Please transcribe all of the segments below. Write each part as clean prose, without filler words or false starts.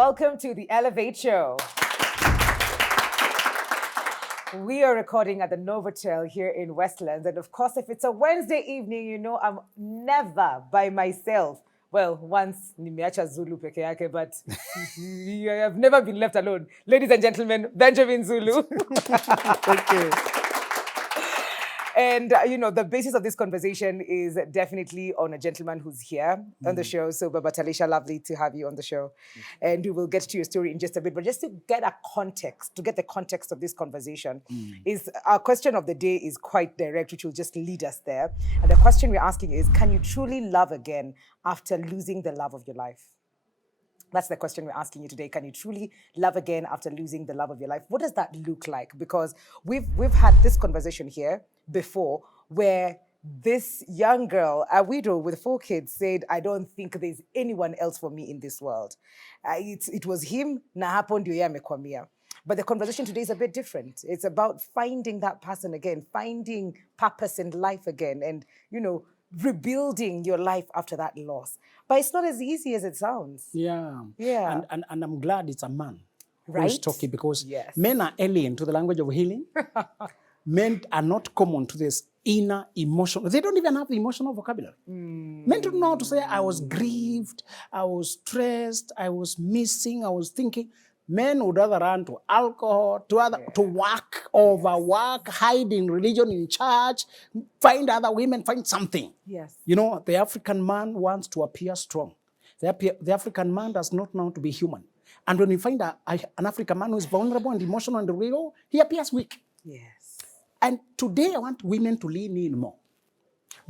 Welcome to the Elevate Show. We are recording at the Novotel here in Westlands. And of course, if it's a Wednesday evening, you know I'm never by myself. Well, once nimeacha Zulu peke yake, but I have never been left alone. Ladies and gentlemen, Benjamin Zulu. Okay. And, the basis of this conversation is definitely on a gentleman who's here on the show. So, Baba Talisha, lovely to have you on the show. And we will get to your story in just a bit. But just to get the context of this conversation, is our question of the day is quite direct, which will just lead us there. And the question we're asking is, can you truly love again after losing the love of your life? That's the question we're asking you today. Can you truly love again after losing the love of your life? What does that look like? Because we've had this conversation here before where this young girl, a widow with 4 kids, said, I don't think there's anyone else for me in this world. It was him, na hapo ndio yeye amekwamia. But the conversation today is a bit different. It's about finding that person again, finding purpose in life again, and, rebuilding your life after that loss. But it's not as easy as it sounds. Yeah. Yeah. And I'm glad it's a man Right? who's talking, because Yes. men are alien to the language of healing. Men are not common to this inner emotional. They don't even have the emotional vocabulary. Men don't know how to say, I was grieved, I was stressed, I was missing, I was thinking. Men would rather run to alcohol, to work, overwork, hide in religion, in church, find other women, find something. Yes. The African man wants to appear strong. The African man does not know how to be human. And when you find an African man who is vulnerable and emotional and real, he appears weak. Yes. And today I want women to lean in more,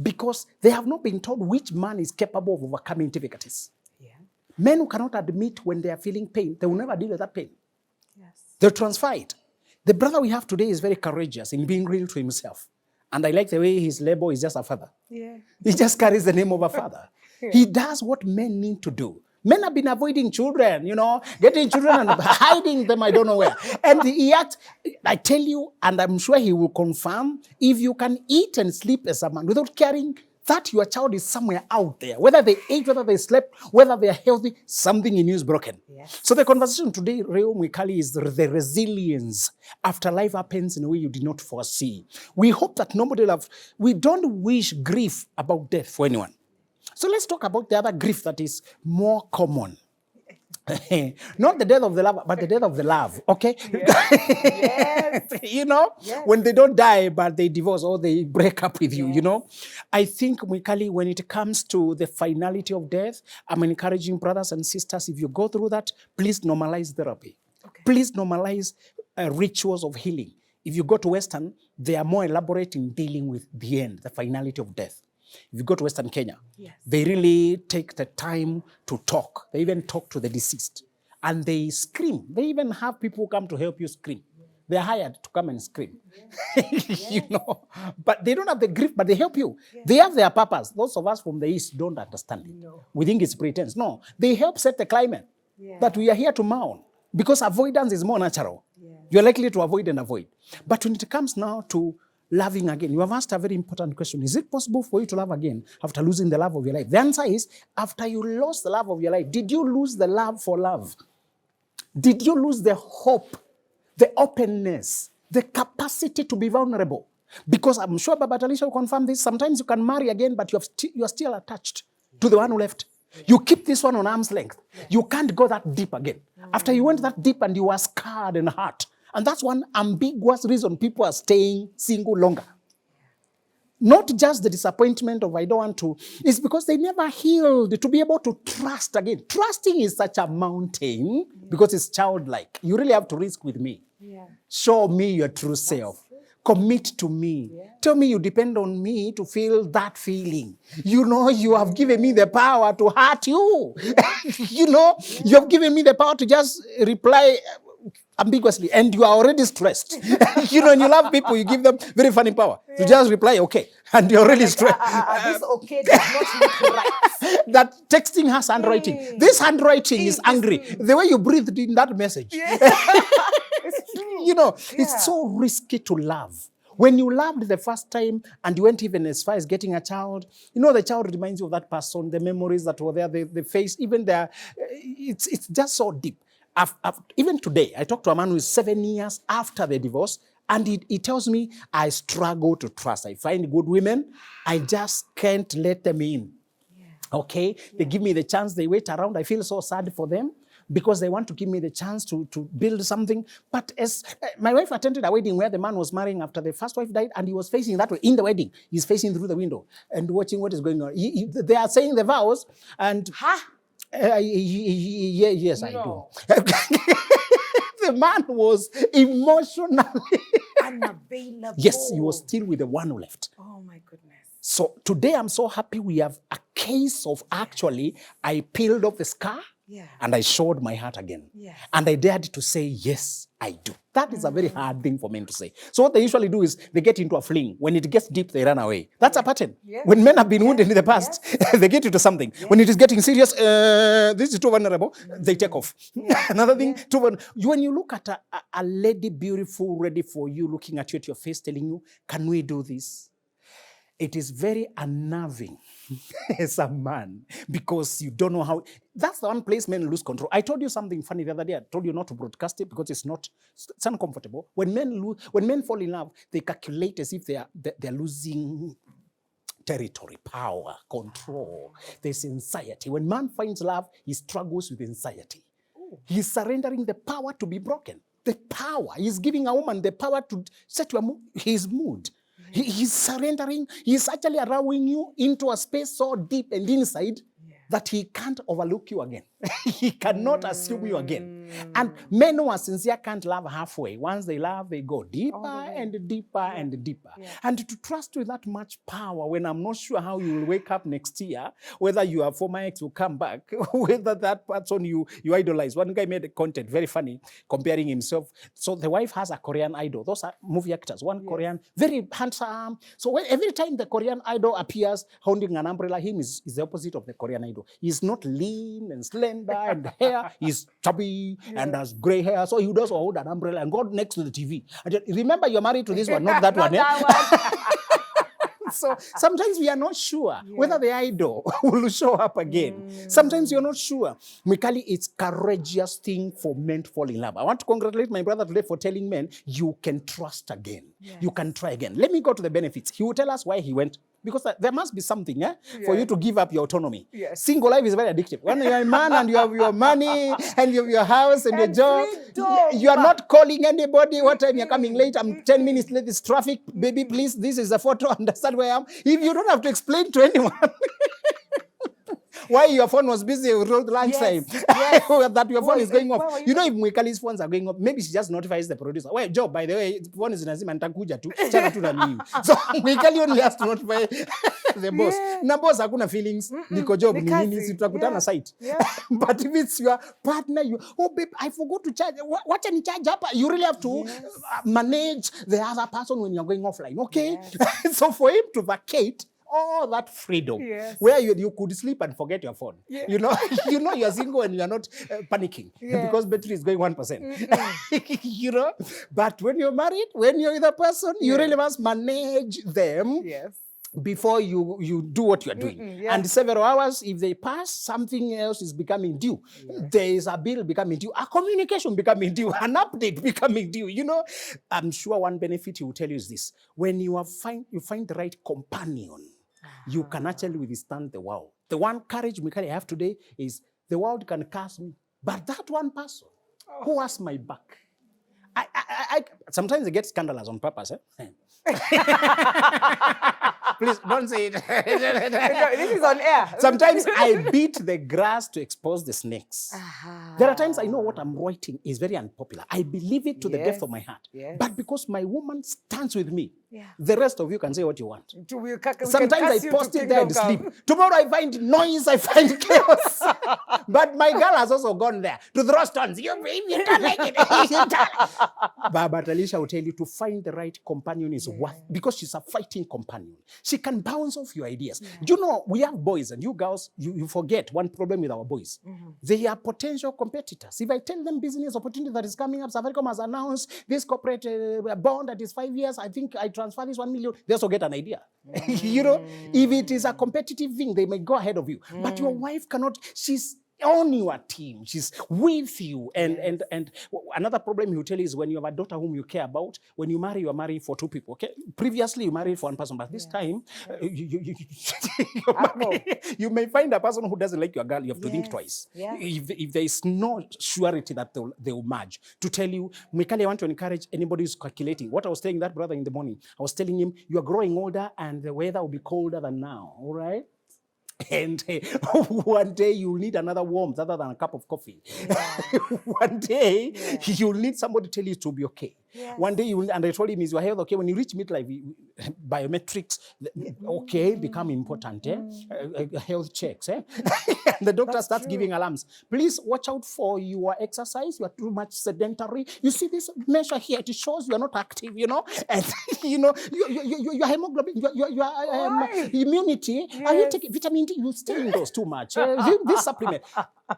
because they have not been told which man is capable of overcoming difficulties. Yeah. Men who cannot admit when they are feeling pain, they will never deal with that pain. Yes. They'll transfer it. The brother we have today is very courageous in being real to himself. And I like the way his label is just a father. Yeah. He just carries the name of a father. Yeah. He does what men need to do. Men have been avoiding children, getting children and hiding them, I don't know where. And yet, I tell you, and I'm sure he will confirm, if you can eat and sleep as a man without caring that your child is somewhere out there, whether they ate, whether they slept, whether they are healthy, something in you is broken. Yes. So the conversation today, Reo Mwikali, is the resilience after life happens in a way you did not foresee. We hope that nobody we don't wish grief about death for anyone. So let's talk about the other grief that is more common. Not the death of the lover, but the death of the love, okay? Yes. Yes. When they don't die, but they divorce or they break up with you, I think, Mwikali, when it comes to the finality of death, I'm encouraging brothers and sisters, if you go through that, please normalize therapy. Okay. Please normalize rituals of healing. If you go to Western, they are more elaborate in dealing with the end, the finality of death. If you go to Western Kenya, yes, they really take the time to talk. They even talk to the deceased. And they scream. They even have people come to help you scream. They're hired to come and scream. Yes. But they don't have the grief, but they help you. Yes. They have their purpose. Those of us from the East don't understand it. No. We think it's pretense. No, they help set the climate that we are here to mourn, because avoidance is more natural. Yeah. You're likely to avoid and avoid. But when it comes now to loving again, you have asked a very important question. Is it possible for you to love again after losing the love of your life? The answer is, after you lost the love of your life, did you lose the love for love? Did you lose the hope, the openness, the capacity to be vulnerable? Because I'm sure Baba Talisha will confirm this. Sometimes you can marry again, but you are still attached to the one who left. You keep this one on arm's length. You can't go that deep again. After you went that deep and you were scarred and hurt. And that's one ambiguous reason people are staying single longer. Not just the disappointment of I don't want to, it's because they never healed to be able to trust again. Trusting is such a mountain because it's childlike. You really have to risk with me. Yeah. Show me your true self. Commit to me. Yeah. Tell me you depend on me to feel that feeling. You have given me the power to hurt you. You have given me the power to just reply ambiguously, and you are already stressed. And you love people, you give them very funny power. You just reply, okay, and you're already stressed. This okay does not look right. That texting has handwriting. This handwriting is angry. The way you breathed in that message. It's true. It's so risky to love When you loved the first time and you went even as far as getting a child, you know, the child reminds you of that person, the memories that were there, the face, even there, it's just so deep. Even today, I talked to a man who is 7 years after the divorce, and he tells me, I struggle to trust. I find good women, I just can't let them in. Okay? They give me the chance, they wait around. I feel so sad for them because they want to give me the chance to build something. But as my wife attended a wedding where the man was marrying after the first wife died, and he was facing that way in the wedding. He's facing through the window and watching what is going on. They are saying the vows, and yes, No. I do. The man was emotionally Unavailable. yes, he was still with the one who left. Oh my goodness. So today I'm so happy we have a case of actually I peeled off the scar and I showed my heart again. Yes. And I dared to say, yes, I do. That is a very hard thing for men to say. So what they usually do is they get into a fling. When it gets deep, they run away. That's a pattern. Yes. When men have been wounded in the past, they get into something. When it is getting serious, this is too vulnerable, they take off. Another thing, when you look at a lady beautiful, ready for you, looking at you at your face, telling you, can we do this? It is very unnerving as a man because you don't know how. That's the one place men lose control. I told you something funny the other day. I told you not to broadcast it because it's uncomfortable. When men fall in love, they calculate as if they're losing territory, power, control. There's anxiety. When man finds love, he struggles with anxiety. He's surrendering the power to be broken. The power. He's giving a woman the power to set his mood. He's surrendering. He's actually allowing you into a space so deep and inside that he can't overlook you again. He cannot assume you again. And men who are sincere can't love halfway. Once they love, they go deeper and deeper and deeper. And to trust with that much power when I'm not sure how you will wake up next year, whether your former ex will come back, whether that person you idolize. One guy made a content, very funny, comparing himself. So the wife has a Korean idol. Those are movie actors. One Korean, very handsome. So every time the Korean idol appears holding an umbrella, him is the opposite of the Korean idol. He's not lean and slender and hair. He's chubby and has gray hair. So he does hold an umbrella and go next to the TV. Remember, you're married to this one, not that one. So sometimes we are not sure whether the idol will show up again. Sometimes you're not sure. Mikali, it's courageous thing for men to fall in love. I want to congratulate my brother today for telling men you can trust again. You can try again. Let me go to the benefits. He will tell us why he went. Because there must be something for you to give up your autonomy. Single life is very addictive. When you're a man and you have your money and you have your house and your job, you are not calling anybody. What time you're coming late? I'm 10 minutes late. It's traffic. Baby, please, this is a photo. Understand where I am. If you don't have to explain to anyone why your phone was busy around lunchtime, that your phone is going off. You know, if Mwikali's phones are going off, maybe she just notifies the producer. Well, Joe, by the way, phone is nazima nitakuja tu. Chana tu na mimi. So Mwikali only has to notify the boss. Na boss hakuna feelings. Niko job ni nini sitakutana site. But if it's your partner, babe, I forgot to charge. What can you charge up? You really have to manage the other person when you're going offline. Okay? So for him to vacate all that freedom where you could sleep and forget your phone. You know you're single and you're not panicking because battery is going 1%. You know, but when you're married, when you're with a person, you really must manage them before you do what you're doing. And several hours, if they pass, something else is becoming due. There is a bill becoming due, a communication becoming due, an update becoming due. You know, I'm sure one benefit he will tell you is this: when you find the right companion, you can actually withstand the world. The one courage, Mikali, I have today is the world can curse me, but that one person who has my back, I sometimes I get scandalous on purpose. Please don't say it. This is on air. Sometimes I beat the grass to expose the snakes. There are times I know what I'm writing is very unpopular. I believe it to the depth of my heart. But because my woman stands with me, the rest of you can say what you want. Sometimes I post it there and sleep. Tomorrow I find noise, I find chaos. But my girl has also gone there to throw stones. You don't like it. But Alicia will tell you to find the right companion is worth, because she's a fighting companion. She can bounce off your ideas. Do you know, we have boys, and you girls, you forget one problem with our boys. They are potential competitors. If I tell them business opportunity that is coming up, Safaricom has announced this corporate bond that is 5 years. I think I transfer this 1 million, they also get an idea. You know, if it is a competitive thing, they may go ahead of you. But your wife cannot, she's on your team, she's with you. And another problem he'll tell you is when you have a daughter whom you care about, when you marry, you're marrying for two people. Okay, previously you married for one person, but this time you may find a person who doesn't like your girl. You have to think twice. If there is no surety that they will merge. To tell you, Mikali, I want to encourage anybody who's calculating. What I was telling that brother in the morning, I was telling him, you are growing older and the weather will be colder than now. All right. And one day you'll need another warmth other than a cup of coffee. One day you'll need somebody to tell you to be okay. One day and I told him, is your health okay? When you reach midlife, biometrics, okay, become important. Health checks. And the doctor starts giving alarms. Please watch out for your exercise. You are too much sedentary. You see this measure here, it shows you are not active, you know. And you know, your hemoglobin, your immunity, are you taking vitamin D? You stay indoors too much. This supplement.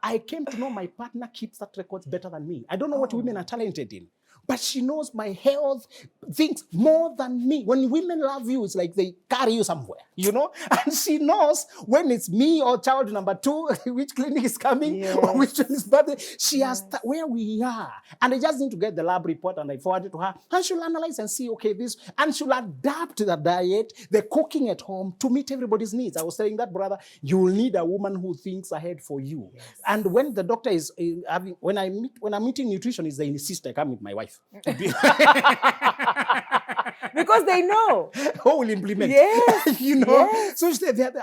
I came to know my partner keeps that records better than me. I don't know what women are talented in, but she knows my health things more than me. When women love you, it's like they carry you somewhere, you know? And she knows when it's me or child number 2, which clinic is coming, or which one is birthday. She has where we are. And I just need to get the lab report and I forward it to her. And she'll analyze and see, okay, this, and she'll adapt the diet, the cooking at home to meet everybody's needs. I was telling that brother, you will need a woman who thinks ahead for you. And when the doctor is having, when I'm meeting nutritionists, they insist I come with my wife. Because they know who will implement. You know, so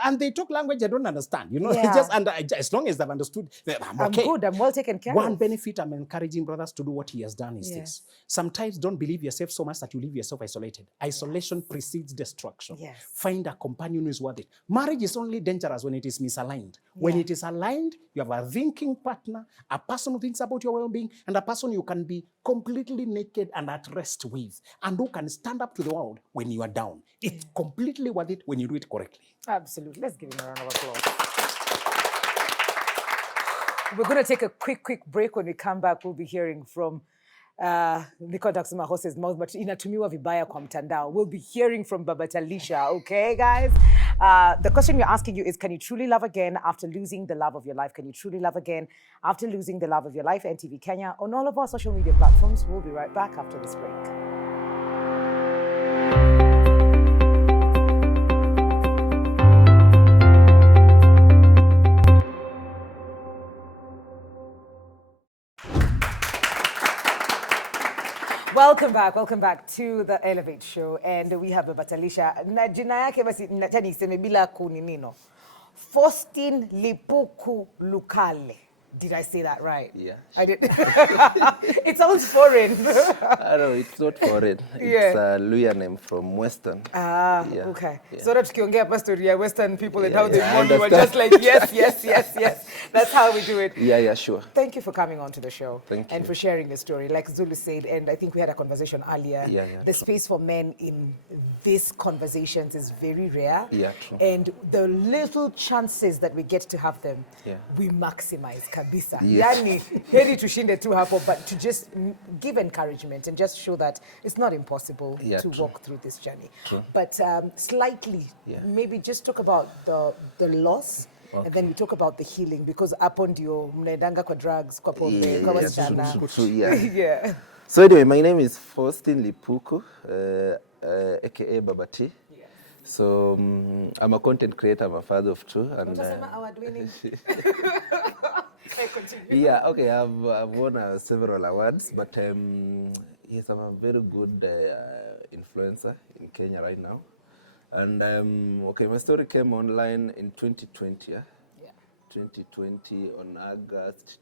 and they talk language I don't understand, you know. As long as they've understood, I'm okay. I'm good, I'm well taken care of. One benefit I'm encouraging brothers to do what he has done is this. Sometimes don't believe yourself so much that you leave yourself isolated. Isolation precedes destruction. Find a companion who is worth it. Marriage is only dangerous when it is misaligned. When it is aligned, you have a thinking partner, a person who thinks about your well-being, and a person you can be completely naked and at rest with, and who can stand up to the world when you are down. It's completely worth it when you do it correctly. Absolutely. Let's give him a round of applause. We're going to take a quick break. When we come back, we'll be hearing from niko takusema horse's mouth, but inatumiwa vibaya kwa mtandao. We'll be hearing from Baba Talisha, okay, guys? The question we're asking you is, can you truly love again after losing the love of your life? Can you truly love again after losing the love of your life? NTV Kenya on all of our social media platforms. We'll be right back after this break. Welcome back to the Elevate Show, and we have Baba Talisha. Na jina yake basi nataka niseme bila kuninino. Faustin Lipuku Lukale. Did I say that right? Yeah. I did. It sounds foreign. I know, it's not foreign. It's a Luya name from Western. Okay. So that tukiongea hapa story ya Western people and how they I mourn, you were just like, yes. That's how we do it. Yeah, sure. Thank you for coming on to the show. Thank and you. for sharing your story. Like Zulu said, and I think we had a conversation earlier, the true. space for men in these conversations is very rare. Yeah, true. And the little chances that we get to have them, we maximize kabisa. Yes. Yani, heri tushinde tu hapo, but to just give encouragement and just show that it's not impossible to true. walk through this journey. True. But slightly, maybe just talk about the loss. Okay. And then we talk about the healing, because hapo ndio mnaendanga kwa drugs, kwa pombe, kwa wasichana. Yeah. So anyway, my name is Faustin Lipuku, aka Baba T. So I'm a content creator, I'm a father of 2. And yeah, okay, I've won several awards, but yes, I'm a very good influencer in Kenya right now. And okay, my story came online in 2020, 2020 on August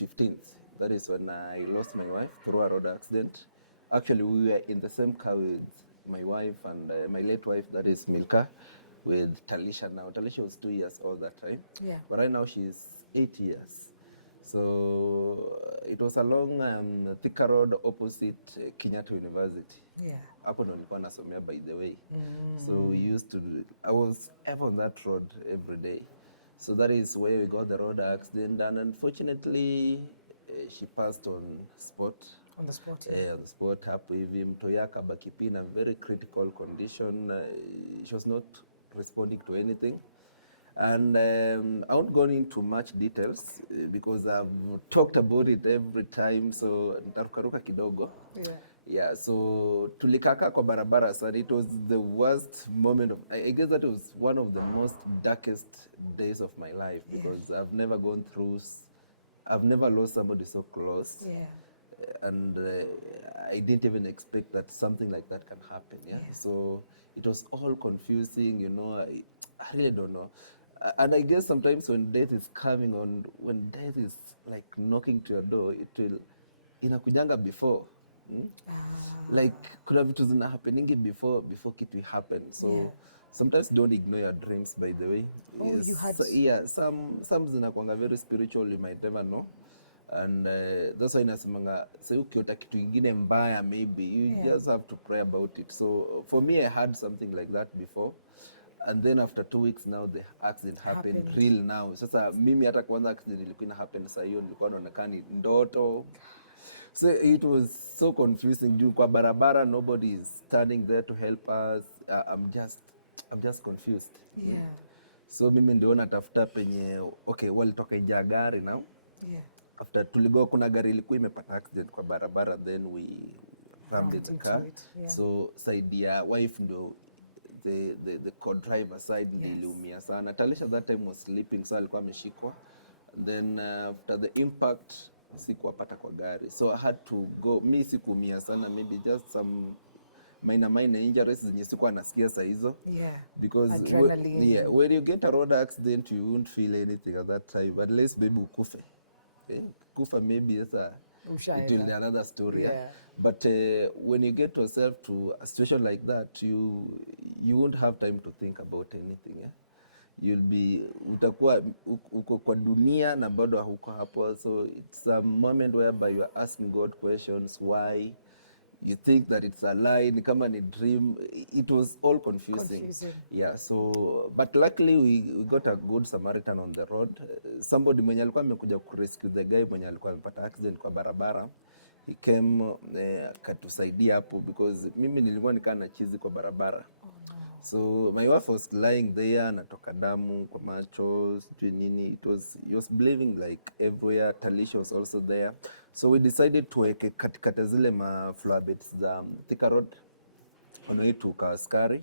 15th. That is when I lost my wife through a road accident. Actually, we were in the same car with my wife and my late wife, that is Milka, with Talisha now. Talisha was 2 years old that time. But right now she's 8 years. So it was along Thika Road opposite Kenyatta University. Hapo ndo nilikuwa nasomea, by the way. So we used to, I was ever on that road every day. So that is where we got the road accident, and unfortunately she passed on spot On the spot, yeah. On the spot hapo hivi mtoi akabaki pia in a very critical condition. She was not responding to anything. And I won't go into much details because I've talked about it every time, so nitarukaruka kidogo. Yeah. Yeah, so tulikaka kwa barabara sana. It was the worst moment of, I guess that was one of the most darkest days of my life because I've never gone through, I've never lost somebody so close. Yeah. And I didn't even expect that something like that can happen. Yeah. So it was all confusing, you know. I really don't know. And I guess sometimes when death is coming on, when death is like knocking to your door, it will inakujanga before. Like kuna vitu zina happeningi before kitu happen. So sometimes don't ignore your dreams, by the way. Oh, you had... Yeah, some zinakuanga very spiritual, you might never know. And that's why nasemanga say ukiota kitu ingine mbaya, maybe you just have to pray about it. So for me, I had something like that before, and then after 2 weeks now the accident happened real now. Sasa mimi hata kwanza accident ilikuwa ina happen saa hiyo nilikuwa naonekana ni ndoto. So it was so confusing. Juu kwa barabara nobody is standing there to help us. I'm just confused. Yeah. So mimi ndio natafuta penye okay, walitoka ija gari now. Yeah. After tuligo kuna gari ilikuwa imepata accident kwa barabara, then we rammed in the car. So side ya wife ndo the co-driver side ndio iliumia sana. Talisha that time was sleeping, so alikuwa ameshikwa. And then after the impact sikuwapata kwa gari, so I had to go. Mi sikuumia sana, maybe just some minor injuries zenye sikuwa nasikia saa hizo. Yeah. Because when you get a road accident you won't feel anything at that time, but let's maybe ukufe. Kufa maybe it's it will be another story. Yeah. But when you get yourself to a situation like that, you won't have time to think about anything. Yeah? You'll be utakuwa uko kwa dunia na bado huko hapo. So it's a moment whereby you are asking God questions, why. You think that it's a lie, ni kama ni dream. It was all confusing. Yeah, so but luckily we got a good Samaritan on the road. Somebody mwenye alikuwa amekuja ku rescue the guy mwenye alikuwa amepata accident kwa barabara. He came katusaidia hapo because mimi nilikuwa nikaa na chizi kwa barabara. Oh, no. So my wife was lying there, natoka damu kwa macho, sijui nini. He was bleeding like everywhere. Talisha was also there. So we decided tuweke katikati zile ma flower beds za Thika Road on way to Kaskari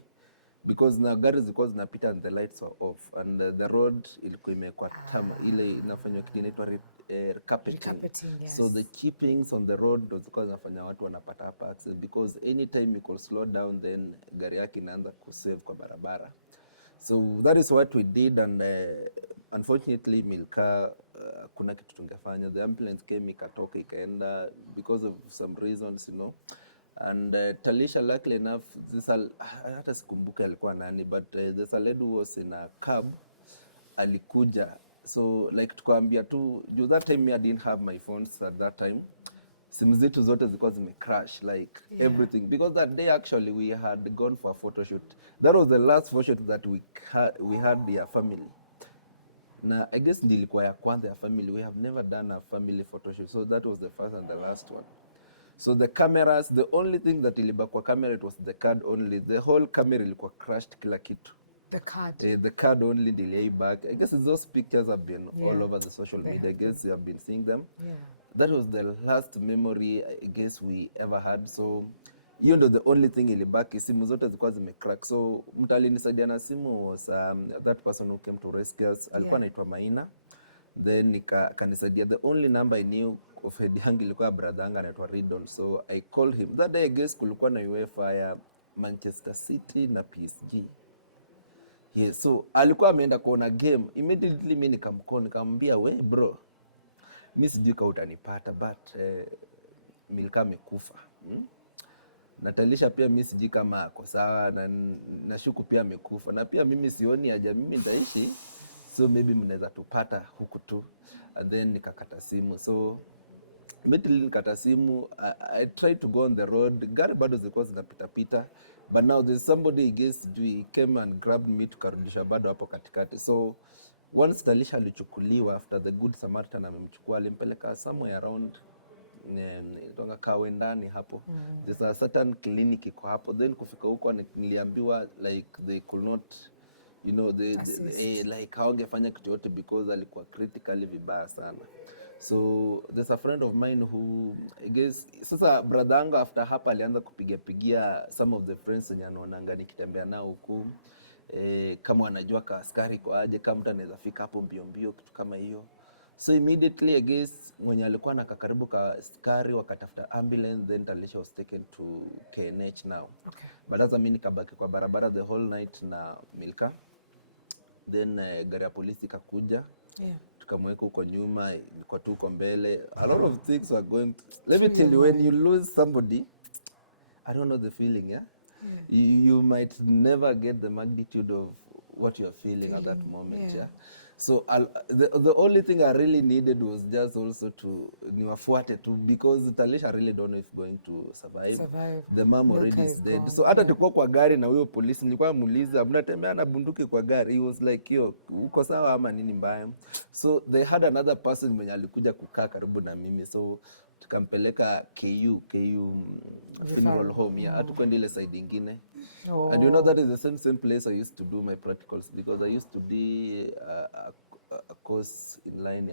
because na gari zilikuwa zinapita and the lights were off and the road ilikuwa imekuwa tama ile inafanywa kitu inaitwa recarpeting. So the chippings on the road ndo zilikuwa zinafanya watu wanapata hapa access because anytime you could slow down then gari yake inaanza kusave kwa barabara. So that is what we did and unfortunately Milka kuna kitu tungefanya. The ambulance came ikatoka ikaenda because of some reasons, you know. And Talisha, luckily enough, hata sikumbuka alikuwa nani, but there's a lady who was in a cab, alikuja. So like tukaambia tu, that time I didn't have my phones at that time. Simu zetu zote zilikuwa zimecrash like everything because that day actually we had gone for a photo shoot. That was the last photo shoot that we had ya family. Na I guess ndilikuwa ya kwanza ya family. We have never done a family photo shoot, so that was the first and the last one. So the cameras, the only thing that ilibaki kwa camera, it was the card only. The whole camera ilikuwa crashed kila kitu. The card. The card only delay back. I guess those pictures have been all over the social media. I guess you have been seeing them. Yeah. That was the last memory I guess we ever had. So hiyo ndo the only thing ilibaki. Simu zote zilikuwa zimecrack. So mtu alinisaidia na simu was that person who came to rescue us. Alikuwa anaitwa Maina. Then kanisaidia. The only number I knew of head yangu ilikuwa brother yangu anaitwa Ridon. So I called him. That day I guess kulikuwa na UEFA ya Manchester City na PSG. Yes, so alikuwa ameenda kuona game. Immediately mimi nikamcall nikamwambia, "We bro, mimi sijui kama utanipata but Milka amekufa." Natalisha pia mimi sijui kama ako sawa na nashuku pia amekufa. Na pia mimi sioni haja mimi nitaishi. So maybe mnaweza tupata huku tu. And then nikakata simu. So immediately nikata simu. I tried to go on the road. Gari bado zilikuwa zinapita. But now there's somebody I guess he came and grabbed me tukarudisha bado hapo katikati. So once Talisha alichukuliwa after the good Samaritan amemchukua alimpeleka somewhere around inaitwa Kawendani hapo. There's a certain clinic iko hapo, then kufika huko niliambiwa like they could not, you know, like hawangefanya kitu yote because alikuwa critically vibaya sana. So there's a friend of mine who, I guess, sasa brother yangu after hapa alianza kupigia some of the friends wenye anaonanga nikitembea nao huku, kama wanajua ka askari kwa aje, kama mtu anaweza fika hapo mbio mbio, kitu kama hiyo. So immediately, I guess, mwenye alikuwa na karibu ka askari wakatafuta ambulance, then Talisha was taken to KNH now. Okay. But as mimi nikabaki kwa barabara the whole night na Milka. Then gari ya polisi ikakuja. Yeah. Tukamweka huko nyuma, nilikuwa tu huko mbele. A lot of things were going to, let me tell you, when you lose somebody, I don't know the feeling, yeah? You might never get the magnitude of what you're feeling at that moment, yeah? So the only thing I really needed was just also to niwafuate tu, because Talisha really don't know if going to survive. The mom already is dead. Gone. So hata tuko kwa gari na huyo polisi nilikuwa muuliza, mnatembea na bunduki kwa gari? He was like, yo, uko sawa ama nini mbaya? So they had another person mwenye alikuja kukaa karibu na mimi, so tukampeleka KU funeral home, yeah, hatukwenda ile side ingine. And you know that is the same place I used to do my practicals, because I used to do a course in line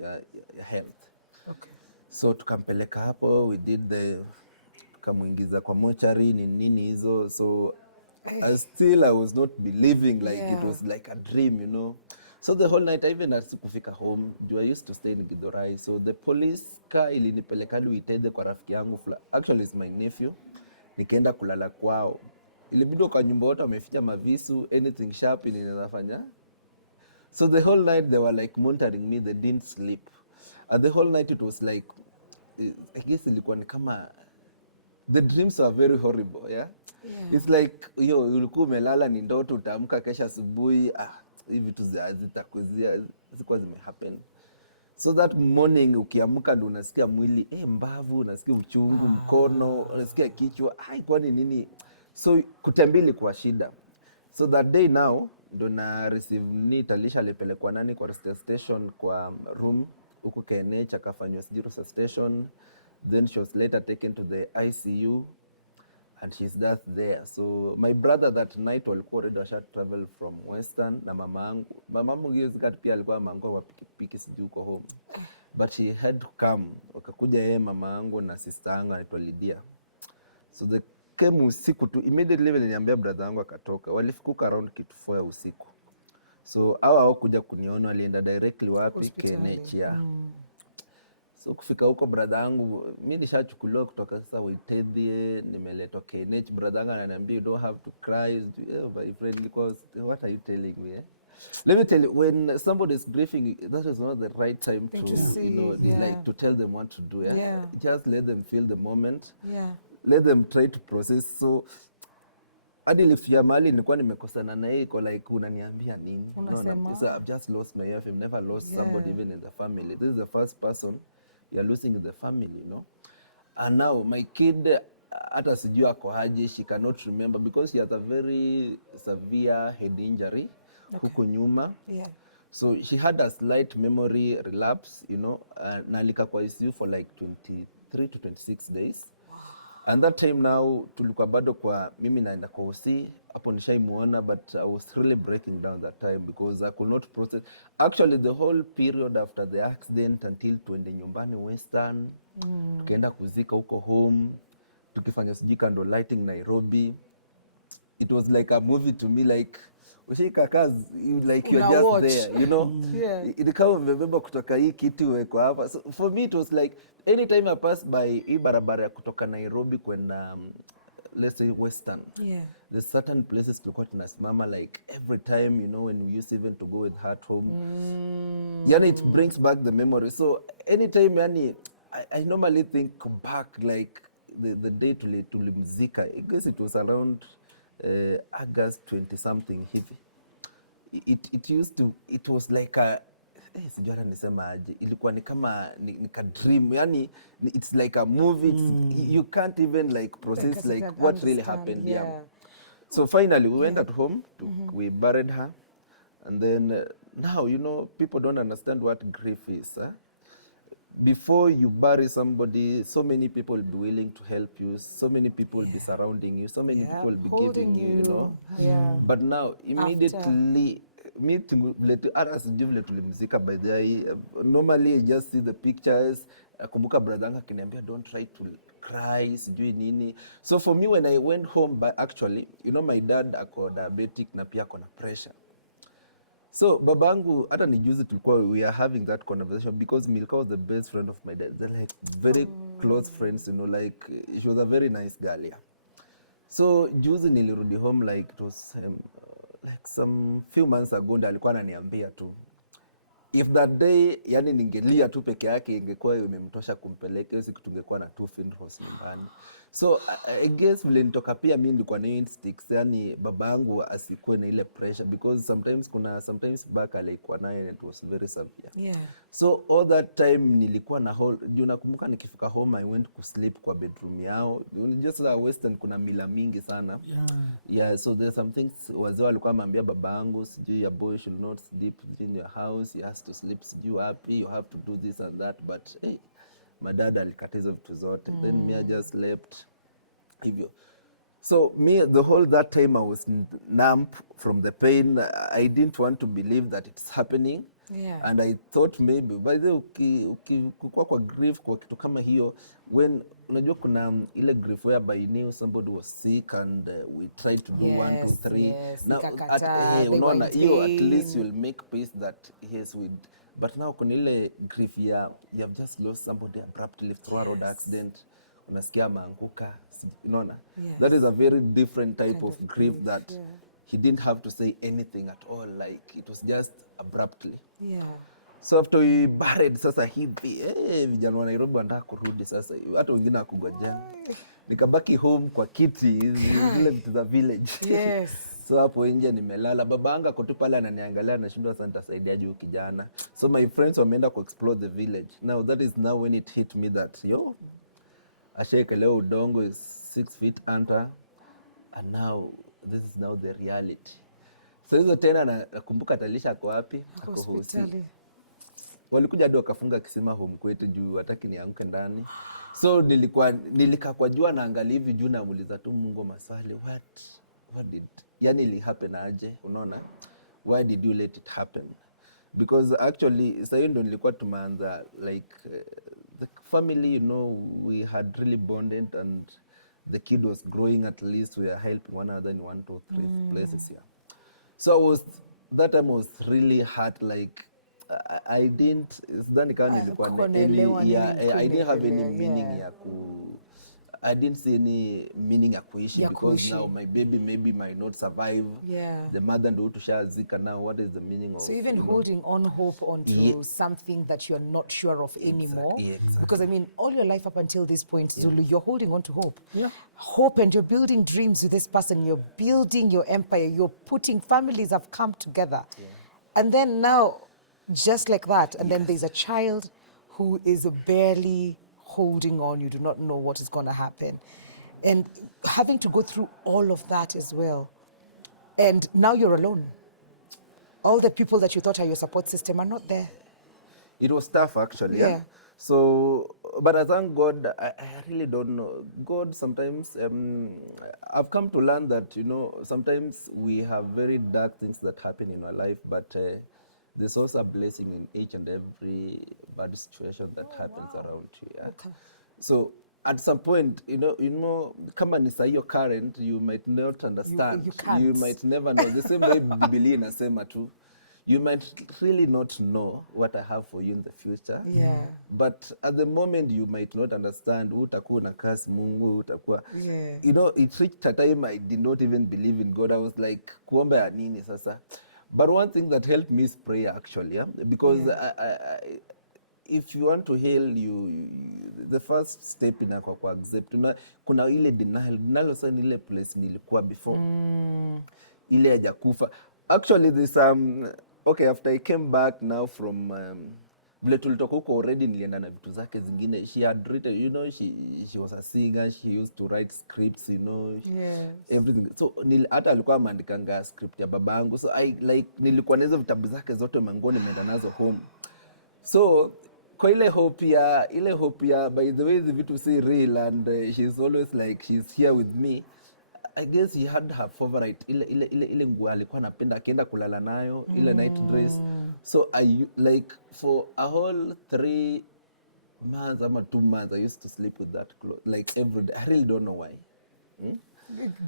ya health. Okay. So tukampeleka hapo, we did tukamuingiza kwa mochari nini hizo. So I was not believing, like it was like a dream, you know. So the whole night, even as kufika home, I used to stay in Githurai. So the police car ilinipeleka Luitede kwa rafiki yangu, actually it's my nephew. Nikaenda kulala kwao. Ilibidi kwa nyumba wote wameficha mavisu, anything sharp inaweza fanya. So the whole night they were like monitoring me, they didn't sleep. And the whole night it was like, I guess ilikuwa ni kama, the dreams were very horrible, yeah? It's like, yo, ulikuwa umelala ni ndoto, utaamka kesho asubuhi, hivi vitu zilikuwa zimehappen. So that morning ukiamka ndo unasikia mwili mbavu, unasikia uchungu, mkono, unasikia kichwa, kwani nini? So kutembea kwa shida. So that day now ndo na receive Talisha alipelekwa nani kwa station kwa room huko KNH, akafanywa sijuru station. Then she was later taken to the ICU. And she's just there. So my brother that night walikuwa already washa travel from Western na mama yangu hiyo zikati pia alikuwa mango kwa pikipiki sijui uko home. But she had to come. Wakakuja yeye mama yangu na sister yangu anaitwa Lydia. So they came usiku tu, immediately niliambia brother yangu akatoka. Walifikuka around kitu 4 ya usiku. So hao kuja kuniona, walienda directly wapi? KNH. So kufika huko brother yangu, mimi nishachukuliwa kutoka sasa Waitedhie, nimeletwa KNH. Brother yangu ananiambia you don't have to cry, my friend, because what are you telling me? Let me tell you, when somebody is grieving, that is not the right time to see, you know, like to tell them what to do. Just let them feel the moment. Let them try to process. So hadi ilifia mahali nilikuwa nimekosana na yeye, iko like unaniambia nini? No, so I've just lost my wife. I've never lost somebody even in the family. This is the first person you're losing in the family, you know. And now my kid, hata sijui ako aje, she cannot remember because she has a very severe head injury huko nyuma. So she had a slight memory relapse, you know, na alika kwa ICU for like 23 to 26 days. And that time now tulikuwa bado kwa mimi naenda kwa OC, hapo nishaimuona, but I was really breaking down that time because I could not process. Actually the whole period after the accident until tuende nyumbani Western, tukaenda kuzika huko home, tukifanya sijui candle lighting Nairobi. It was like a movie to me, like ushika kazi, like you're just watch there, you know. Ilikawa umebeba kutoka hii kitu weko hapa. So for me it was like anytime I pass by hii barabara ya kutoka Nairobi kwenda let's say Western, there's certain places tulikuwa tunasimama like every time, you know, when we used even to go with her at home. Yani it brings back the memory. So anytime yani I normally think back like the day tulimzika. I guess it was around August 20 something hivi. It was like a sijui hata nisema aje, ilikuwa ni kama ni ka dream, yani it's like a movie. You can't even like process like what really happened. So finally we went at home we buried her, and then now, you know, people don't understand what grief is. before you bury somebody, so many people will be willing to help you, so many people will be surrounding you, so many people will be holding giving you, you know. Yeah. But now immediately hata sijui vile tulimzika by the way. Normally I just see the pictures. Kumbuka brother yangu akiniambia don't try to cry sijui nini. So for me when I went home, but actually you know my dad ako diabetic na pia ako na pressure. So babangu hata ni juzi tulikuwa we are having that conversation because Milka was the best friend of my dad. They're like very close friends, you know, like she was a very nice girl, yeah. So juzi nilirudi home like it was like some few months ago, ndo alikuwa ananiambia tu if that day yani ningelia tu peke yake ingekuwa imemtosha kumpeleka hiyo siku tungekuwa na 2 funerals nyumbani. So I guess vile nitoka pia mimi nilikuwa na instincts yani babangu asikuwe na ile pressure because sometimes back alikuwa naye and it was very severe. Yeah. So all that time nilikuwa na juu nakumbuka nikifika home I went to sleep kwa bedroom yao. Just the western kuna mila mingi sana. Yeah, so there's some things wazee walikuwa wameambia babangu sijui your boy should not sleep in your house, he has to sleep sijui wapi, you have to do this and that, but hey, my dad alikata hizo vitu zote. Then me I just slept hivyo. So me the whole that time I was numb from the pain. I didn't want to believe that it's happening. Yeah. And I thought maybe by the ukikuwa kwa grief kwa kitu kama hiyo, when unajua kuna ile grief whereby you knew somebody was sick and we tried to do 1 2 3. Yes, Now unaona hiyo at least you'll make peace that yes we. But now kuna ile grief ya you have just lost somebody abruptly through a road accident, unasikia maanguka, unaona. That is a very different type of grief that he didn't have to say anything at all, like it was just abruptly. Yeah. So after we buried sasa hivi vijana wa Nairobi wanataka kurudi sasa, hata wengine wakugojea. Nikabaki home kwa kiti zile vitu za village. Yes. So hapo nje nimelala, babanga ako tu pale ananiangalia, anashindwa sana nitasaidiaje huyu kijana. So my friends wameenda ku explore the village. Now that is now when it hit me that asheke leo udongo is 6 feet under, and now this is now the reality. So hizo tena nakumbuka Talisha ako wapi? Ako hospitali. Walikuja hadi wakafunga kisima home kwetu juu hataki nianguke ndani. So nilikaa kwa jua naangalia hivi juu namuuliza tu Mungu maswali, what did yani ili happen aje, unaona? Why did you let it happen? Because actually sasa hiyo ndo nilikuwa tumeanza like the family, you know, we had really bonded and the kid was growing, at least we are helping one another in 1 2 3 places here. So that time was really hard, like I didn't nilikuwa I didn't have any meaning ya I didn't see any meaning ya kuishi because now my baby maybe might not survive. The mother ndo tushazika, now what is the meaning of, so even holding on hope onto something that you're not sure of anymore. Exactly. Because I mean all your life up until this point, Zulu, you're holding on to hope. Hope, and you're building dreams with this person, you're building your empire, you're putting families have come together. And then now just like that, and then there's a child who is barely holding on. You do not know what is going to happen, and having to go through all of that as well. And now you're alone. All the people that you thought are your support system are not there. It was tough actually. So but I thank God. I really don't know God sometimes. I've come to learn that, you know, sometimes we have very dark things that happen in our life, but there's also a blessing in each and every bad situation that happens around you. So at some point, you know, kama ni saa hiyo current, you might not understand. You can't. You might never know. The same way Biblia inasema tu, you might really not know what I have for you in the future. But at the moment you might not understand. Utakuwa na kasi Mungu, utakuwa. You know, it reached a time I did not even believe in God. I was like, kuomba ya nini sasa? But one thing that helped me is prayer actually, because if you want to heal, the first step in kwa accept. Kuna ile denial sana ile place nilikuwa before. Ile hajakufa. Actually this okay, after I came back now from vile tulitoka huko already nilienda na vitu zake zingine. She had written, you know, she was a singer, she used to write scripts, you know, everything. So hata alikuwa ameandikanga script ya babangu. So I like nilikuwa na hizo vitabu zake zote mangoni nimeenda nazo home. So kwa ile hope ya by the way the vitu si real and she's always like she's here with me. I guess he had her favorite ile nguo alikuwa anapenda akienda kulala nayo ile night dress. So like for a whole 3 months ama 2 months I used to sleep with that clothes like every day. I really don't know why.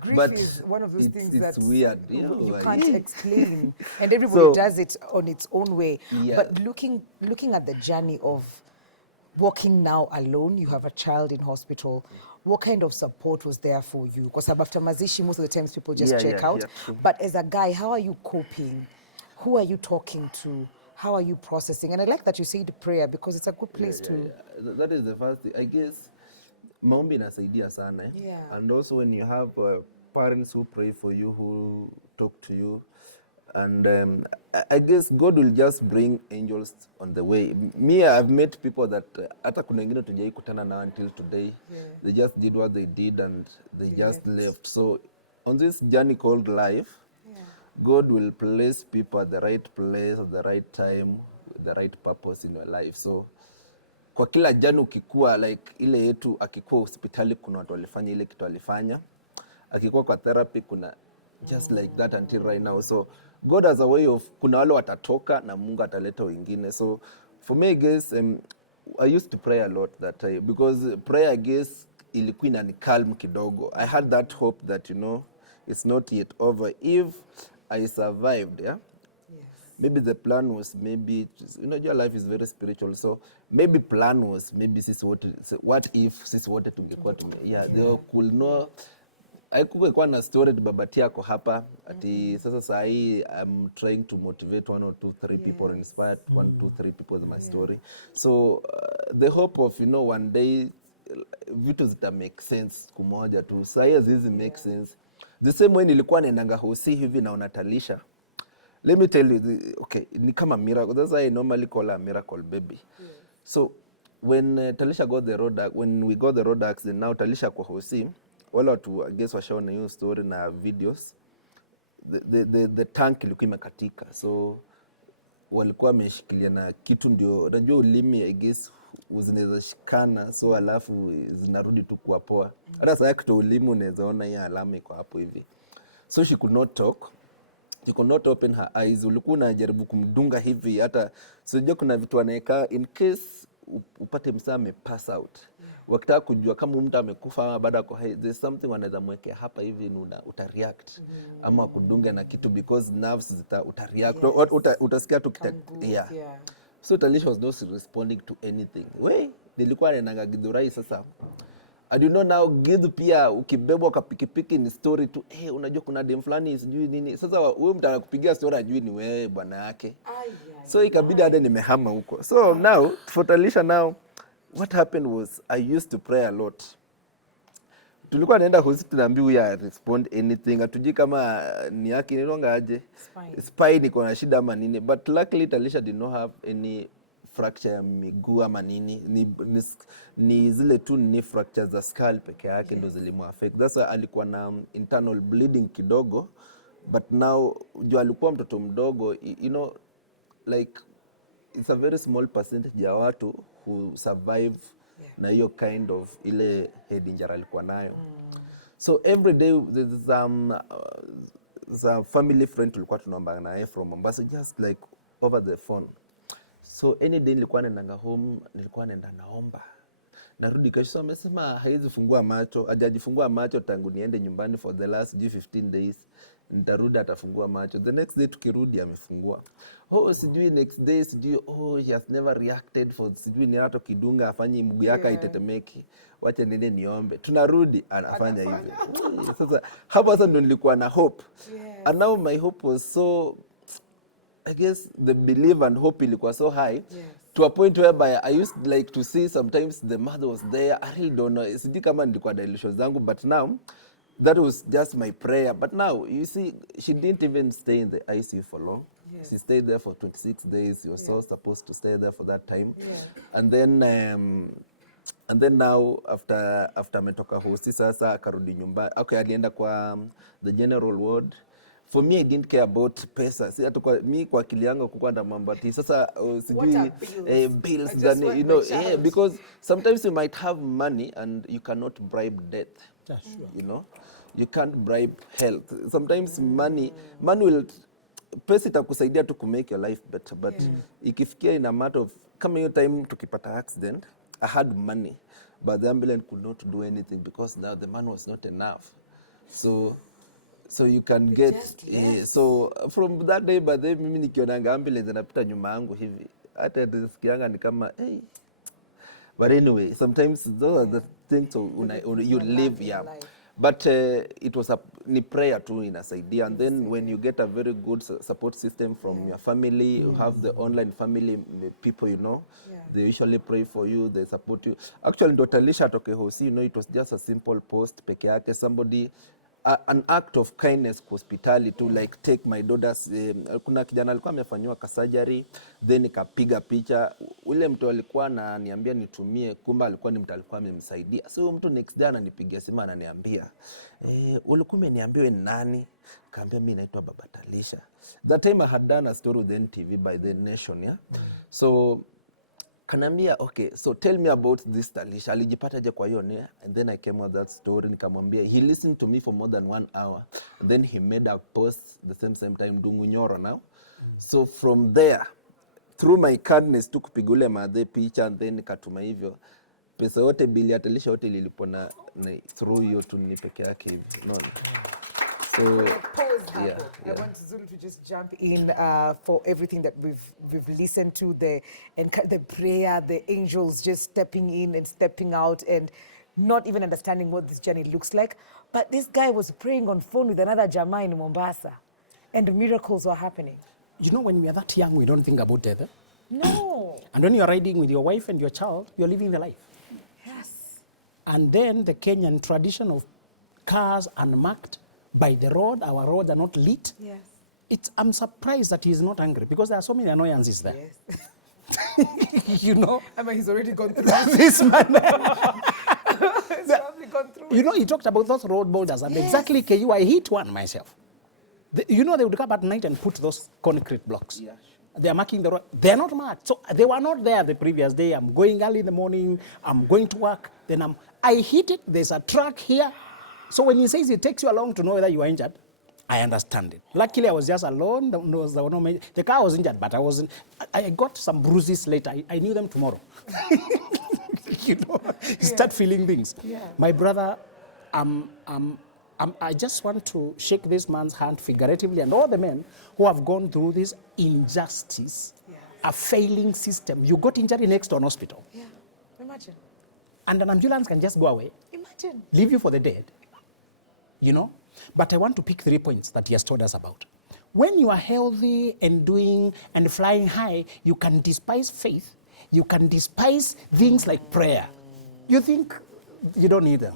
Grief But is one of those things it's that weird. you Yeah, can't explain, and everybody So- does it on its own way. Yeah. But looking at the journey of walking now alone, you have a child in hospital. What kind of support was there for you? Because after mazishi, most of the times people just Yeah, check yeah, out. yeah, true. But as a guy, how are you coping? Who are you talking to? How are you processing? And I like that you said prayer because it's a good place to. Yeah. That is the first thing. I guess maombi inasaidia sana. Yeah. And also when you have parents who pray for you, who talk to you, and I guess God will just bring angels on the way. Me, I've met people that hata kuna wengine tujai kutana na until today. Yeah. They just did what they did and they just left. So on this journey called life, God will place people at the right place at the right time with the right purpose in your life. So kwa kila jani ukikuwa like ile yetu akikuwa hospitali kuna watu walifanya ile kitu alifanya, akikuwa kwa therapy kuna just like that until right now. So God has a way of kuna wale watatoka na Mungu ataleta wengine. So for me I guess I used to pray a lot that time because prayer I guess ilikuwa inani calm kidogo. I had that hope that it's not yet over if I survived, yeah. Maybe the plan was your life is very spiritual, so maybe plan was maybe what if sisi wote tungekuwa they could know. Haikuwa na story babatia ako hapa ati sasa saa hii I'm trying to motivate 1 or 2 3 people or inspire 1 2 3 people with my story. So the hope of one day vitu zita make sense kumoja tu. Saa hii hizi make sense. The same way nilikuwa naendanga hosi hivi na unatalisha. Let me tell you, okay, ni kama miracle. That's why I normally call her a miracle baby. Yes. So when Talisha got the road, when we got the road accident, now Talisha kwa hosi, wale watu I guess washaona hiyo story na videos. The tank ilikuwa imekatika. So walikuwa wameshikilia na kitu ndio unajua ulimi I guess zinaweza shikana so alafu zinarudi tu kwa poa. Hata saa yake ulimi unaweza ona hiyo alama iko hapo hivi. So she could not talk. She could not open her eyes. Ulikuwa unajaribu kumdunga hivi hata sijui kuna vitu anaweka in case upate msaa pass out. Wakitaka kujua kama mtu amekufa ama baada kwa there's something wanaweza mwekea hapa hivi utareact ama kudunga na kitu because nerves utareact utasikia tu yeah. So Talisha was not responding to anything. Nilikuwa naenda Githurai sasa. I do not now Githu pia ukibebwa kwa pikipiki ni story tu unajua kuna dem fulani sijui nini. Sasa huyo mtu anakupigia story ajui ni wewe bwana yake. So ikabidi hadi nimehama huko. So now for Talisha now what happened was I used to pray a lot. Tulikuwa naenda hospitali tunaambiwa ya respond anything. Hatujui kama ni yake nilonga aje. Spine iko na shida ama nini. But luckily Talisha did not have any fracture ya miguu ama nini. Ni zile tu ni fractures za skull peke yake ndo zilimuaffect. That's why alikuwa na internal bleeding kidogo. But now juu alikuwa mtoto mdogo, like it's a very small percentage ya watu who survive na hiyo kind of ile head injury alikuwa nayo. So every day there's a family friend tulikuwa tunaomba naye from Mombasa just like over the phone. So any day nilikuwa naenda home, nilikuwa naenda naomba. Narudi kesho amesema haizi fungua macho, hajajifungua macho tangu niende nyumbani for the last 15 days. Nitarudi atafungua macho. The next day tukirudi amefungua. Sijui next day sijui he has never reacted for sijui ni hata kidunga afanye mguu yake itetemeki. Wacha niende niombe. Tunarudi anafanya hivyo. Sasa hapo sasa ndio nilikuwa na hope. And now my hope was so I guess the belief and hope ilikuwa so high to a point whereby I used like to see sometimes the mother was there. I really don't know. Sijui kama nilikuwa delusions zangu but now that was just my prayer. But now you see she didn't even stay in the ICU for long. She stayed there for 26 days. She was so supposed to stay there for that time. And then now after ametoka hosi sasa akarudi nyumbani. Okay, alienda kwa the general ward for me I didn't care about pesa. Si hata kwa akili yangu kukuwa na mambo ati sasa sijui bills gani, you know, because sometimes you might have money and you cannot bribe death. Yeah, sure. You know, you can't bribe health. Sometimes money will, pesa itakusaidia tu to make your life better, but ikifikia in a matter of, kama hiyo time tukipata accident, I had money, but the ambulance could not do anything because now the money was not enough. So you can get so from that day, but then mimi nikionanga ambulance inapita nyuma yangu hivi, hata nisikianga ni kama hey. But anyway, sometimes those are the things you live, yeah. But it was ni prayer too inasaidia, and then when you get a very good support system from your family, you have the online family people, you know, they usually pray for you, they support you. Actually, ndo Talisha atoke Hosi, you know, it was just a simple post peke yake, somebody an act of kindness kwa hospitali to like take my daughter's kuna kijana alikuwa amefanywa surgery, then nikapiga picha, ule mtu alikuwa ananiambia nitumie, kumbe alikuwa ni mtu alikuwa amemsaidia. So mtu next day ananipigia simu ananiambia ulikuwa umeniambia ni nani? Kaambia mimi naitwa Baba Talisha. That time I had done a story with NTV by the Nation, yeah. So kanambia okay, so tell me about this Talisha. Alijipata je kwa hiyo ne? And then I came with that story, nikamwambia. He listened to me for more than 1 hour. And then he made a post the same time, Dungu Nyoro now. So from there, through my kindness tu kupigule madhe picha, and then nikatuma hivyo. Pesa yote bili ya Talisha yote ilipona through hiyo tu ni peke yake hivi. No. So I want Zulu to just jump in for everything that we've listened to, the prayer, the angels just stepping in and stepping out and not even understanding what this journey looks like. But this guy was praying on phone with another Jama in Mombasa, and miracles were happening. You know, when we are that young, we don't think about death. No. And when you are riding with your wife and your child, you're living the life. Yes. And then the Kenyan tradition of cars unmarked by the road, our roads are not lit. Yes. I'm surprised that he's not angry because there are so many annoyances there. Yes. You know? I mean, he's already gone through this man. He's probably gone through You know, he talked about those road boulders, and exactly KU, I hit one myself. You know, they would come at night and put those concrete blocks. Yeah, sure. They are marking the road. They are not marked. So they were not there the previous day. I'm going early in the morning. I'm going to work. Then I hit it. There's a truck here. So when he says it takes you along to know whether you are injured, I understand it. Luckily, I was just alone. The car was injured, but I got some bruises later. I knew them tomorrow. You know, you start feeling things. Yeah. My brother, I just want to shake this man's hand figuratively, and all the men who have gone through this injustice, a failing system. You got injured next to an hospital. Yeah, imagine. And an ambulance can just go away. Imagine. Leave you for the dead. You know? But I want to pick 3 points that he has told us about. When you are healthy and doing and flying high, you can despise faith. You can despise things like prayer. You think you don't need them.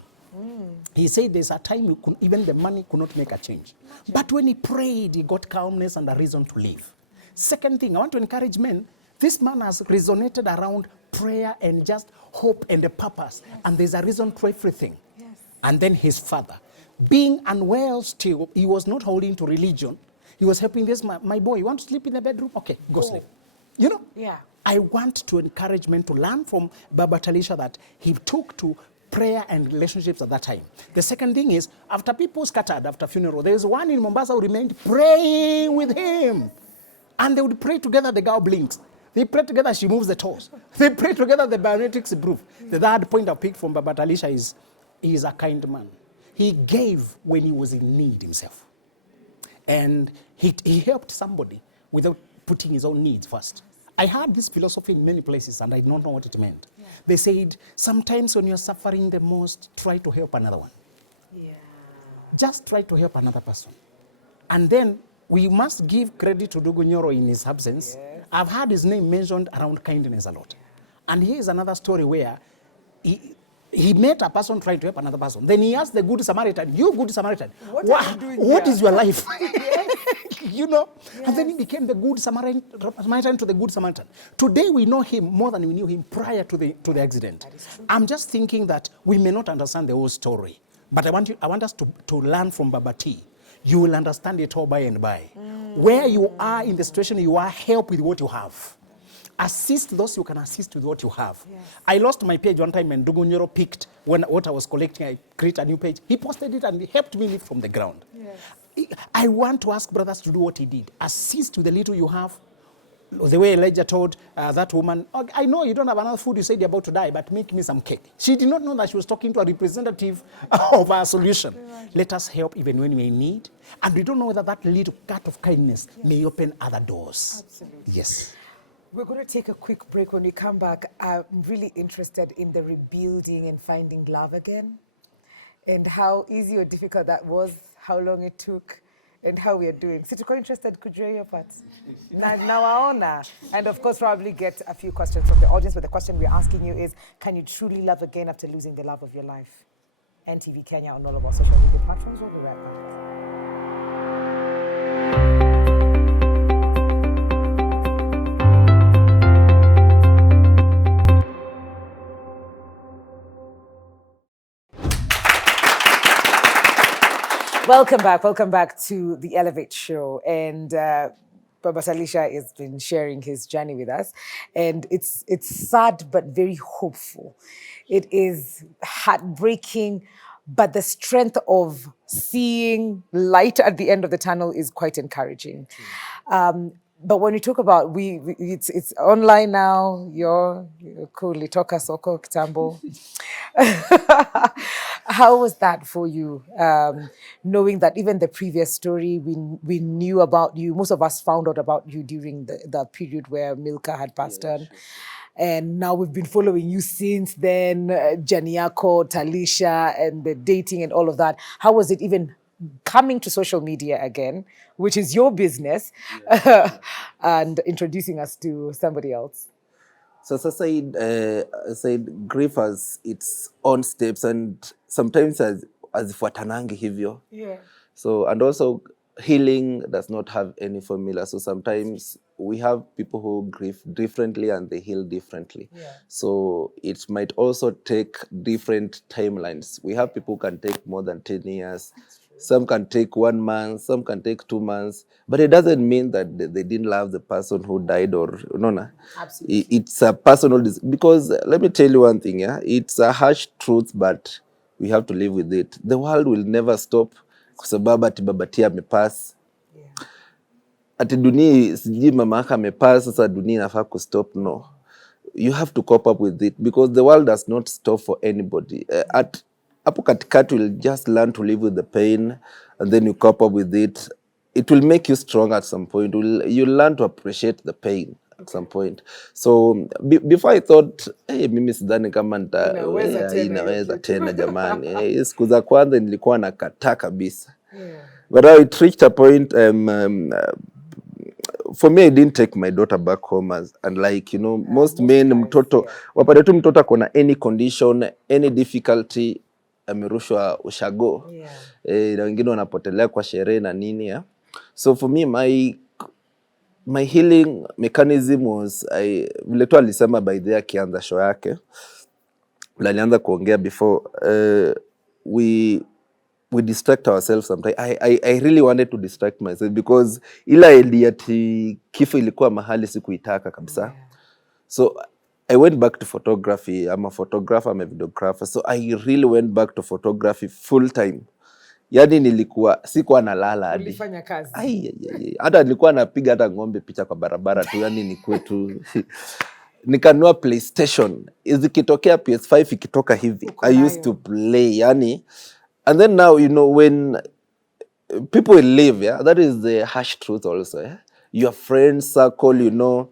He said there's a time even the money could not make a change. But when he prayed, he got calmness and a reason to live. Second thing, I want to encourage men. This man has resonated around prayer and just hope and a purpose. Yes. And there's a reason to everything. Yes. And then his father. Being unwell still, he was not holding to religion. He was helping this, my boy, you want to sleep in the bedroom? Okay, go sleep. You know? Yeah. I want to encourage men to learn from Baba Talisha that he took to prayer and relationships at that time. The second thing is, after people scattered after funeral, there was one in Mombasa who remained praying with him. And they would pray together, the girl blinks. They pray together, she moves the toes. They pray together, the biometrics improve. The third point I picked from Baba Talisha is, he is a kind man. He gave when he was in need himself. And he helped somebody without putting his own needs first. I heard this philosophy in many places, and I don't know what it meant. Yeah. They said, sometimes when you're suffering the most, try to help another one. Yeah. Just try to help another person. And then we must give credit to Ndugu Nyoro in his absence. Yes. I've heard his name mentioned around kindness a lot. Yeah. And here is another story where he met a person trying to help another person. Then he asked the Good Samaritan, you Good Samaritan, what is your life? You know? Yes. And then he became the Good Samaritan to the Good Samaritan. Today we know him more than we knew him prior to the accident. I'm just thinking that we may not understand the whole story, but I want us to learn from Baba T. you will understand it all by and by. Where you are in the situation you are, help with what you have. Assist those you can assist with what you have. Yes. I lost my page one time and Dugunyoro picked what I was collecting. I create a new page. He posted it and he helped me lift from the ground. Yes. I want to ask brothers to do what he did. Assist with the little you have. The way Elijah told that woman, "Oh, I know you don't have enough food, you said you're about to die, but make me some cake." She did not know that she was talking to a representative of our solution. Right. Let us help even when we need. And we don't know whether that little cut of kindness may open other doors. Absolutely. Yes. We're going to take a quick break. When we come back, I'm really interested in the rebuilding and finding love again, and how easy or difficult that was, how long it took, and how we are doing. So, if you're interested, could you hear your part? Now, and of course, probably get a few questions from the audience. But the question we're asking you is, can you truly love again after losing the love of your life? NTV Kenya on all of our social media platforms. We'll be right back. Welcome back to the Elevate Show. And Babatalisha has been sharing his journey with us. And it's sad but very hopeful. It is heartbreaking, but the strength of seeing light at the end of the tunnel is quite encouraging. But when we talk about it's online now. You're cool. Litoka soko kitambo. How was that for you? Knowing that even the previous story we knew about you. Most of us found out about you during the period where Milka had passed on. And now we've been following you since then, Janiako, Talisha, and the dating and all of that. How was it even coming to social media again, which is your business, and introducing us to somebody else? So as I said, grief has its own steps and sometimes hazifuatanangi hivyo. Yeah. So, and also healing does not have any formula. So sometimes we have people who grieve differently and they heal differently. Yeah. So it might also take different timelines. We have people who can take more than 10 years. Some can take 1 month, some can take 2 months, but it doesn't mean that they didn't love the person who died or no. Absolutely. It's a personal, because let me tell you one thing, yeah, it's a harsh truth, but we have to live with it. The world will never stop kwa sababu ati babati amepass. Yeah. Ati dunia sijui mama yake amepass, sasa dunia inafaa kustop. No. You have to cope up with it because the world does not stop for anybody. Hapo katikati will just learn to live with the pain and then you cope up with it. It will make you strong at some point. You'll learn to appreciate the pain at some point. So before I thought, hey, mimi sidhani kama inaweza tena jamani. Siku za kwanza nilikuwa nakataa kabisa. But it reached a point, for me, I didn't take my daughter back home and like, you know, most men, mtoto, wapate tu mtoto kona any condition, any difficulty, amerushwa ushago. Na wengine wanapotelea kwa sherehe na nini. Yeah? So for me, my healing mechanism was, vile tu alisema by the akianza show yake, vile alianza kuongea before, we distract ourselves sometimes. I really wanted to distract myself because ila idea ati kifo ilikuwa mahali sikuitaka kabisa. So I went back to photography. I'm a photographer, I'm a videographer. So I really went back to photography full time. Yani sikuwa nalala hadi. Ulifanya kazi. Hata nilikuwa napiga hata ng'ombe picha kwa barabara tu, yani ni kwetu. Nikanua PlayStation. Ikitokea PS5 ikitoka hivi. I used to play, yani. And then now, you know, when people will leave, yeah, that is the harsh truth also. Yeah? Your friend circle, you know.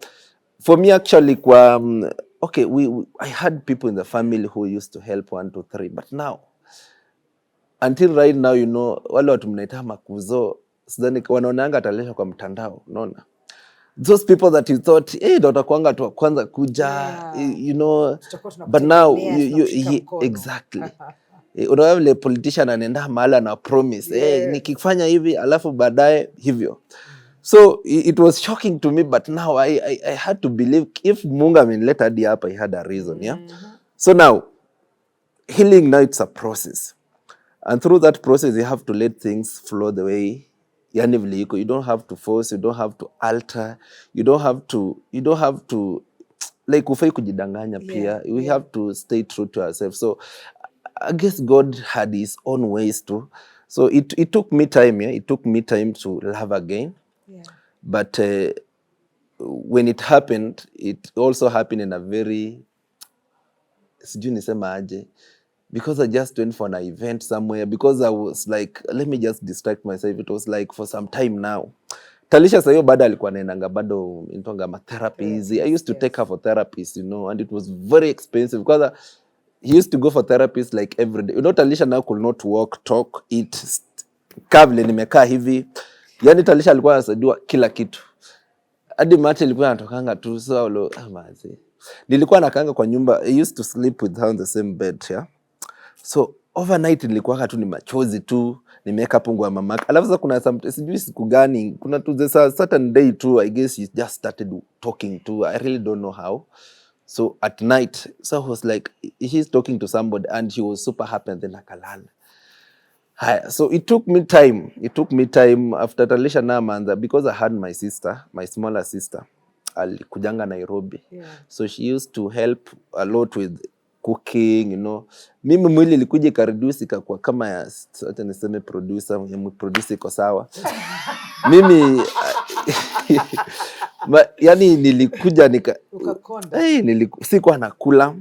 For me, actually, okay, I had people in the family who used to help 1, 2, 3, but now, until right now, you know, wale watu mnaita makuzo, sidhani wanaonanga atalesha kwa mtandao, unaona. Those people that you thought, hey, ndo utakuanga tu kwanza kuja, you know, but now, exactly. Unaona vile politician anaenda mahali na promise, nikifanya hivi, alafu baadaye hivyo. So it was shocking to me, but now I had to believe if Mungu amenileta hadi hapa, he had a reason, yeah? So now, healing now it's a process. And through that process, you have to let things flow the way yani vile iko. You don't have to force, you don't have to alter, you don't have to like ufai kujidanganya pia. We have to stay true to ourselves. So I guess God had his own ways too. So it took me time, it took me time to love again. But when it happened, it also happened in a very, sijui nisema aje, because I just went for an event somewhere, because I was like, let me just distract myself. It was like for some time now. Talisha sayo bado alikuwa naendanga bado intonga ma therapies. I used to take her for therapies, and it was very expensive because he used to go for therapies like every day. Talisha now could not walk, talk, eat, kavle nimekaa hivi. Yani Talisha alikuwa anasaidiwa kila kitu. Hadi mate ilikuwa anatokanga tu so mazi. Nilikuwa nakanga kwa nyumba. I used to sleep with her on the same bed, yeah. So overnight nilikuwa tu ni machozi tu, nimeweka pungu wa mamaka. Alafu sasa kuna sijui siku gani, kuna tu the certain day too, I guess he just started talking too. I really don't know how. So at night, so I was like, he's talking to somebody and she was super happy and then akalala. So it took me time. After Talisha Namanza, because I had my sister, my smaller sister, alikujanga Nairobi. So she used to help a lot with cooking, Mimi mwili ilikuja ikareduce ikakuwa kama ya acha niseme producer, producer iko sawa. Mimi yani nilikuja ukakonda. Sikuwa nakula.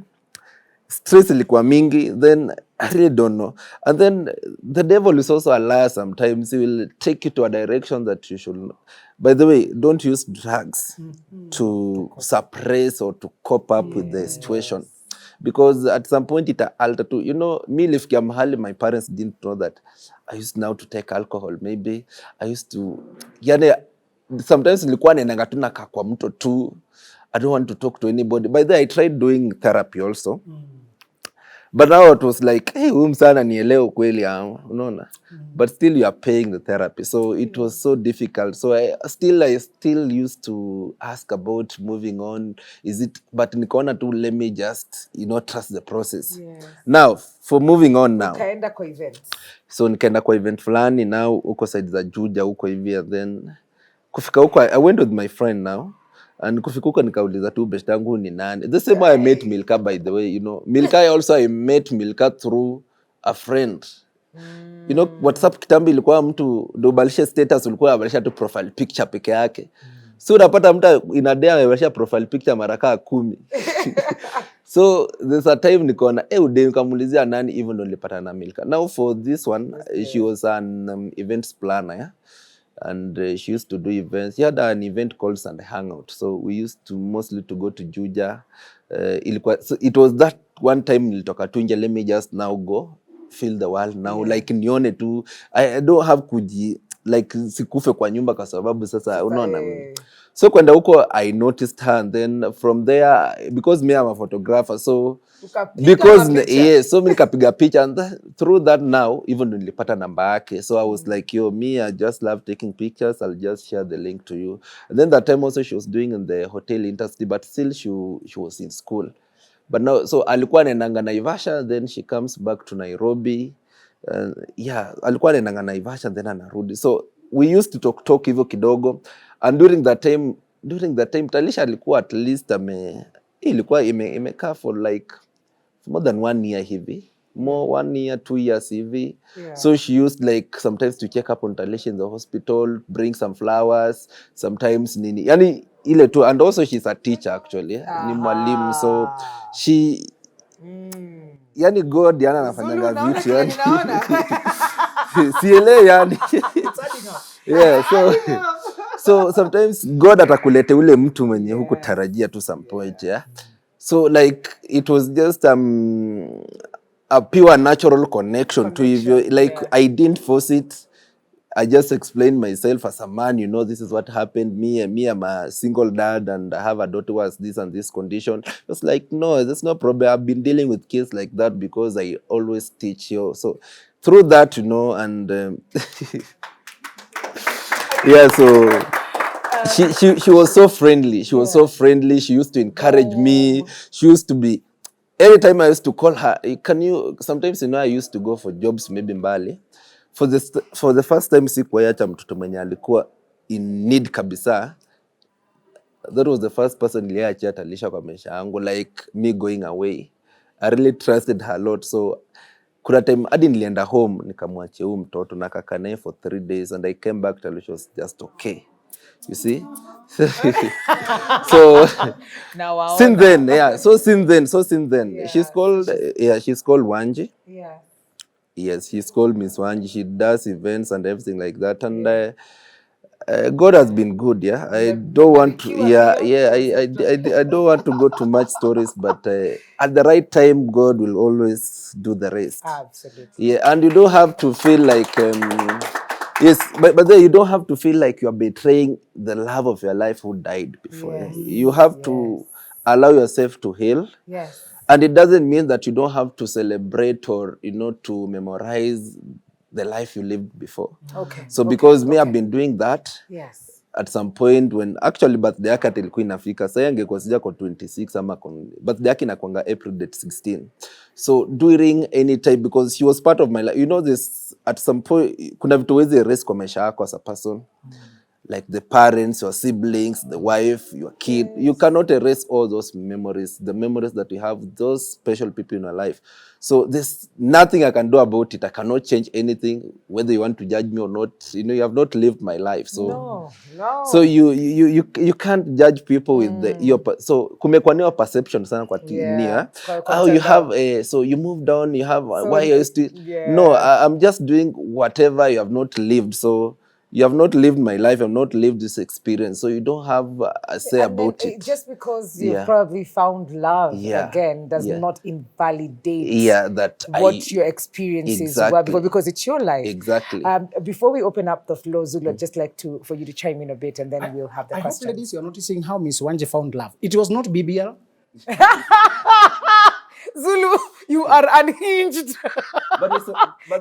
Stress ilikuwa mingi, then I really don't know. And then the devil is also a liar sometimes. He will take you to a direction that you should not. By the way, don't use drugs to suppress or to cope up with the situation. Because at some point it alter too. Me lifikia mahali, my parents didn't know that I used now to take alcohol. Maybe I used to, sometimes nilikuwa naendanga tu nakaa kwa mto tu. I don't want to talk to anybody. By the way, I tried doing therapy also. But now it was like, hey, msana nielewe kweli unaona. But still you are paying the therapy. So it was so difficult. So I still used to ask about moving on. But nikaona tu, let me just, trust the process. Now, for moving on now. Ukaenda kwa event. So nikaenda kwa event fulani now, uko side za Juja, uko hivi, and then kufika huko, I went with my friend now. And kufika huko nikauliza tu best yangu ni nani. The same way I met Milka, by the way, Milka I met Milka through a friend. WhatsApp kitambi ilikuwa mtu ndo balisha status, ulikuwa balisha tu profile picture peke yake. So unapata mtu inadea amebalisha profile picture mara kaa 10. So there's a time nikaona ude nikamuulizia nani, even ndo nilipata na Milka. Now for this one, she was an events planner, yeah? And she used to do events. She had an event called Sunday Hangout. So we used to mostly to go to Juja. So it was that one time nilitoka tu nje, let me just now go feel the world now. Like nione tu, I don't have like sikufe kwa nyumba kwa sababu sasa unaona. So kwenda huko, I noticed her, and then from there, because me I'm a photographer, so because so mimi nikapiga picha, and through that now even nilipata namba yake. So I was like, I just love taking pictures, I'll just share the link to you. And then that time also she was doing in the hotel industry, but still she was in school. But now, so alikuwa anaendanga Naivasha, then she comes back to Nairobi. Alikuwa anaendanga Naivasha, then anarudi. So we used to talk hivyo kidogo. And during that time Talisha alikuwa at least ilikuwa imekaa for like more than 1 year hivi. More 1 year, 2 years hivi. So she used like sometimes to check up on Talisha in the hospital, bring some flowers, sometimes nini. Yani ile tu, and also she's a teacher actually. Ni mwalimu, so she yani God yana anafanyanga vitu yani. Sielewi yani. So sometimes God atakulete ule mtu mwenye hukutarajia to some point, yeah. So like it was just a pure natural connection to hivyo. Like I didn't force it. I just explained myself as a man, this is what happened. Me, I'm a single dad and I have a daughter who has this and this condition. It was like, no, there's no problem. I've been dealing with kids like that because I always teach you. So through that, and so she was so friendly. She was so friendly. She used to encourage me. She used to be every time I used to call her, sometimes, I used to go for jobs maybe mbali. For the first time sikuacha mtoto mwenye alikuwa in need kabisa. That was the first person niliachia Talisha kwa maisha yangu, like me going away. I really trusted her a lot. So kuna time hadi nilienda home nikamwachia huyu mtoto na kaka naye for 3 days, and I came back, Talisha was just okay. You see? So Now since then, Yeah. she's called Wanji. Yeah. Yes, she's called Miss Wanji. She does events and everything like that, and God has been good. Yeah, I don't want to. I don't want to go too much stories, but at the right time, God will always do the rest. Absolutely. Yeah, and you don't have to feel like yes, but then you don't have to feel like you are betraying the love of your life who died before. Yes. You have to allow yourself to heal. Yes. And it doesn't mean that you don't have to celebrate or, to memorize the life you lived before. Okay. So because me, I've been doing that. Yes. At some point when actually birthday yake ilikuwa inafika, sasa angekuwa sija kwa 26 ama birthday yake inakuanga April date 16. So during any time, because she was part of my life, this at some point kuna vitu wezi erase kwa maisha yako as a person. Like the parents, your siblings, the wife, your kid. You cannot erase all those memories, the memories that you have, those special people in your life. So there's nothing I can do about it. I cannot change anything, whether you want to judge me or not. You have not lived my life. So No. So you can't judge people with your so kumekuwa ni perception sana kwa nia. Oh, you have so you moved on, you have why are you still No, I'm just doing whatever you have not lived. So you have not lived my life, you have not lived this experience, so you don't have a say about it. Just because you've probably found love again does Yeah. not invalidate that what your experiences were before, because it's your life. Exactly. Before we open up the floor, Zulu, I'd just like for you to chime in a bit, and then we'll have the I hope, question. ladies, you're noticing how Miss Wanji found love. It was not BBL. Zulu, you are unhinged. But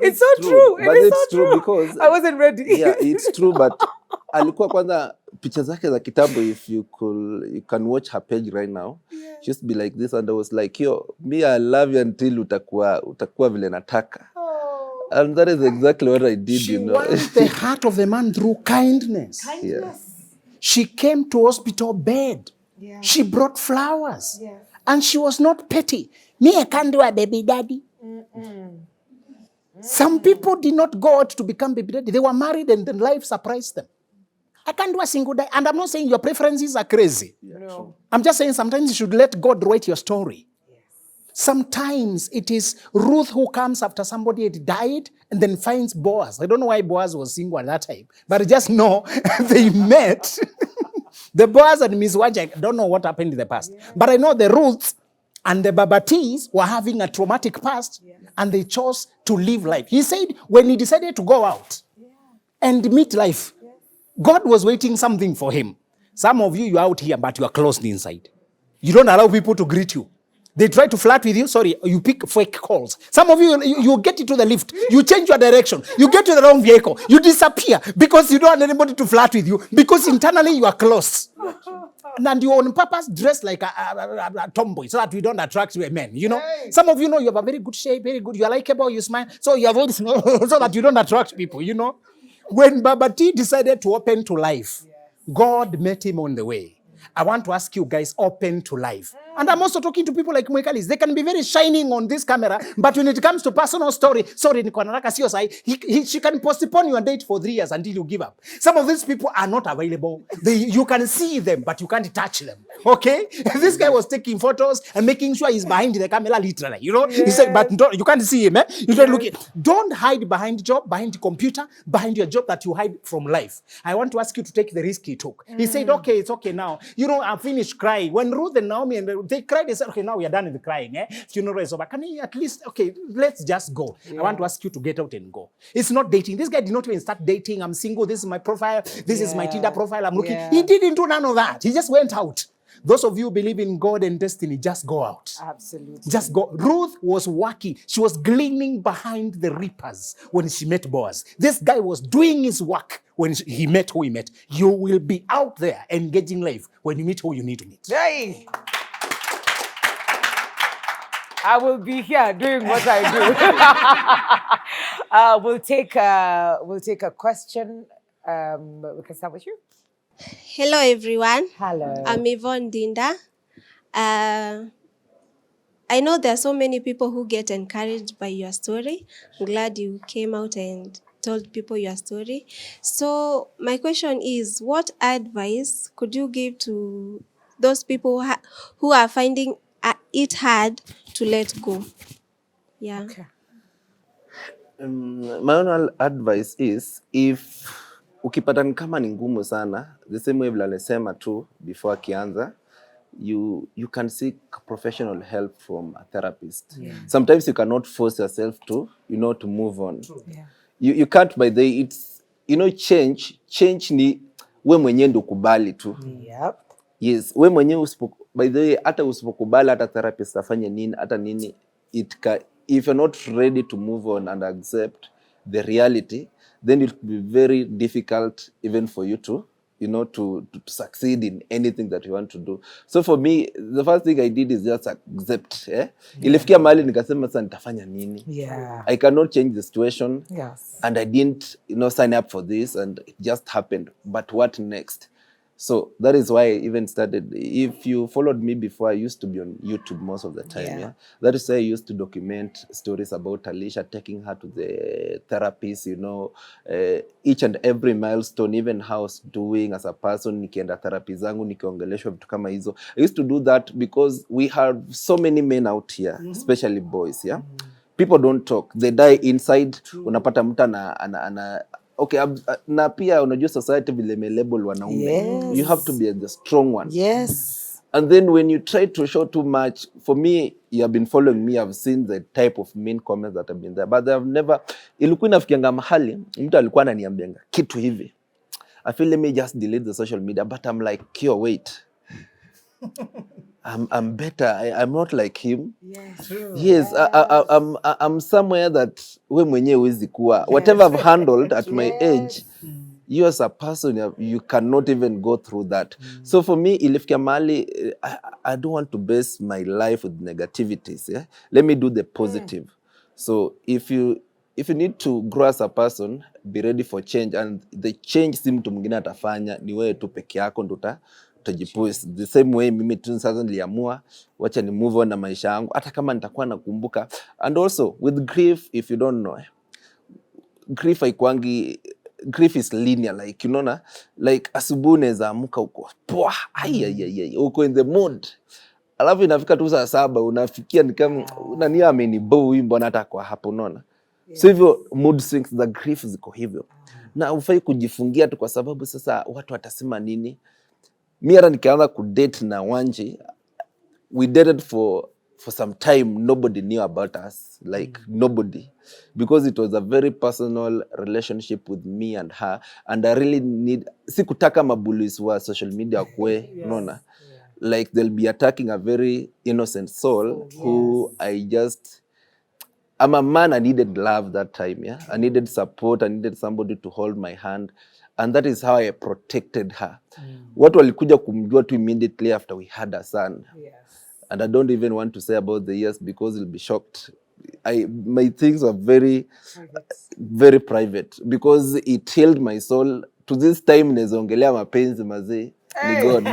It's so true. But It is it's so true true. because I wasn't ready. Yeah, it's true, but alikuwa kwanza picha zake za kitambo, if you can watch her page right now. She used to be like this, and I was like, yo, me, I love you until utakuwa vile nataka. And that is exactly what I did, She won the heart of the man through kindness. Yeah. She came to hospital bed. Yeah. She brought flowers. Yeah. And she was not petty. Me, I can't do a baby daddy. Some people did not go out to become baby daddy. They were married and then life surprised them. I can't do a single day. And I'm not saying your preferences are crazy. No. I'm just saying sometimes you should let God write your story. Sometimes it is Ruth who comes after somebody had died and then finds Boaz. I don't know why Boaz was single at that time, but I just know they met. The Boaz and Miss Wanji, I don't know what happened in the past. But I know the Ruths and the Babatis were having a traumatic past, and they chose to live life. He said when he decided to go out and meet life, God was waiting something for him. Some of you, you're out here, but you are closed inside. You don't allow people to greet you. They try to flirt with you. Sorry, you pick fake calls. Some of you get into the lift. You change your direction. You get to the wrong vehicle. You disappear because you don't want anybody to flirt with you, because internally you are closed. And you on purpose dress like a tomboy so that you don't attract men. Some of you know you have a very good shape, very good. You are likable, you smile. So you avoid so that you don't attract people, When Baba T decided to open to life, God met him on the way. I want to ask you guys, open to life. And I'm also talking to people like Mwekalis. They can be very shining on this camera, but when it comes to personal story, sorry, she can postpone your date for 3 years until you give up. Some of these people are not available. You can see them, but you can't touch them. Okay? This guy was taking photos and making sure he's behind the camera, literally. He said, but you can't see him. You don't look it. Don't hide behind job, behind the computer, behind your job that you hide from life. I want to ask you to take the risk he took. He said, okay, it's okay now. I finished crying. When Ruth and Naomi they cried, they said, okay, now we are done with the crying. Funeral is over. Can you at least, okay, let's just go. I want to ask you to get out and go. It's not dating. This guy did not even start dating. I'm single. This is my profile. This is my Tinder profile. I'm looking. He didn't do none of that. He just went out. Those of you who believe in God and destiny, just go out. Absolutely. Just go. Ruth was working. She was gleaning behind the reapers when she met Boaz. This guy was doing his work when he met who he met. You will be out there engaging life when you meet who you need to meet. Hey. I will be here doing what I do. We'll take a question. We can start with you. Hello, everyone. Hello. I'm Yvonne Dinda. I know there are so many people who get encouraged by your story. I'm glad you came out and told people your story. So my question is, what advice could you give to those people who are finding it hard to let go? Yeah. Okay. My own advice is, if ukipata ni kama ni ngumu sana, the same way vile alisema tu before akianza, you can seek professional help from a therapist. Sometimes you cannot force yourself to to move on. Yeah. You can't, by the it's change ni we mwenyewe ndo kubali tu. Yep. Yes, we mwenyewe by the way, hata usipokubali hata therapist afanye nini hata nini, if you're not ready to move on and accept the reality, then it will be very difficult even for you to to succeed in anything that you want to do. So for me, the first thing I did is just accept. Ilifikia mahali nikasema sasa nitafanya nini? Yeah. I cannot change the situation. Yes. And I didn't sign up for this, and it just happened. But what next? So that is why I even started. If you followed me before, I used to be on YouTube most of the time. Yeah. That is why I used to document stories about Alicia, taking her to the therapist, each and every milestone, even how I was doing as a person, nikienda therapy zangu, nikiongeleshwa vitu kama hizo. I used to do that because we have so many men out here, especially boys, yeah? People don't talk. They die inside. Unapata mtu ana okay, na pia unajua society vile label wanaume. Yes. You have to be the strong one. Yes. And then when you try to show too much, for me, you have been following me, I've seen the type of mean comments that have been there, but I've never, ilikuwa inafikianga mahali, mtu alikuwa ananiambianga kitu hivi. I feel let me just delete the social media, but I'm like, Kio, wait. I'm better. I'm not like him. Yes. True. Yes, I'm somewhere that we mwenyewe huwezi kuwa. Whatever I've handled at my age, you as a person, you cannot even go through that. So for me, ilifikia mahali, I don't want to base my life with negativities. Yeah? Let me do the positive. So if you need to grow as a person, be ready for change, and the change si mtu mwingine atafanya, ni wewe tu peke yako ndo utajipush. The same way mimi tu sasa niliamua wacha ni move on na maisha yangu hata kama nitakuwa nakumbuka. And also with grief, if you don't know, grief is linear, like like asubuhi unaweza amka uko poa, uko in the mood, alafu inafika tu saa 7 unafikia ni kama nani amenibo mbona hata kwa hapo, unaona. So hivyo mood swings, the grief ziko hivyo, na ufai kujifungia tu kwa sababu sasa watu watasema nini. Mimi hata nikaanza kudate na Wanji, we dated for some time, nobody knew about us, like nobody, because it was a very personal relationship with me and her, and I really sikutaka mabulis wa social media kwe, unaona. Like they'll be attacking a very innocent soul who I'm a man, I needed love that time, yeah. I needed support, I needed somebody to hold my hand, and that is how I protected her. Watu walikuja kumjua tu immediately after we had a son. Yes. And I don't even want to say about the years because you'll be shocked. My things are very very private because it healed my soul. To this time nezongelea mapenzi mazee. Ni God.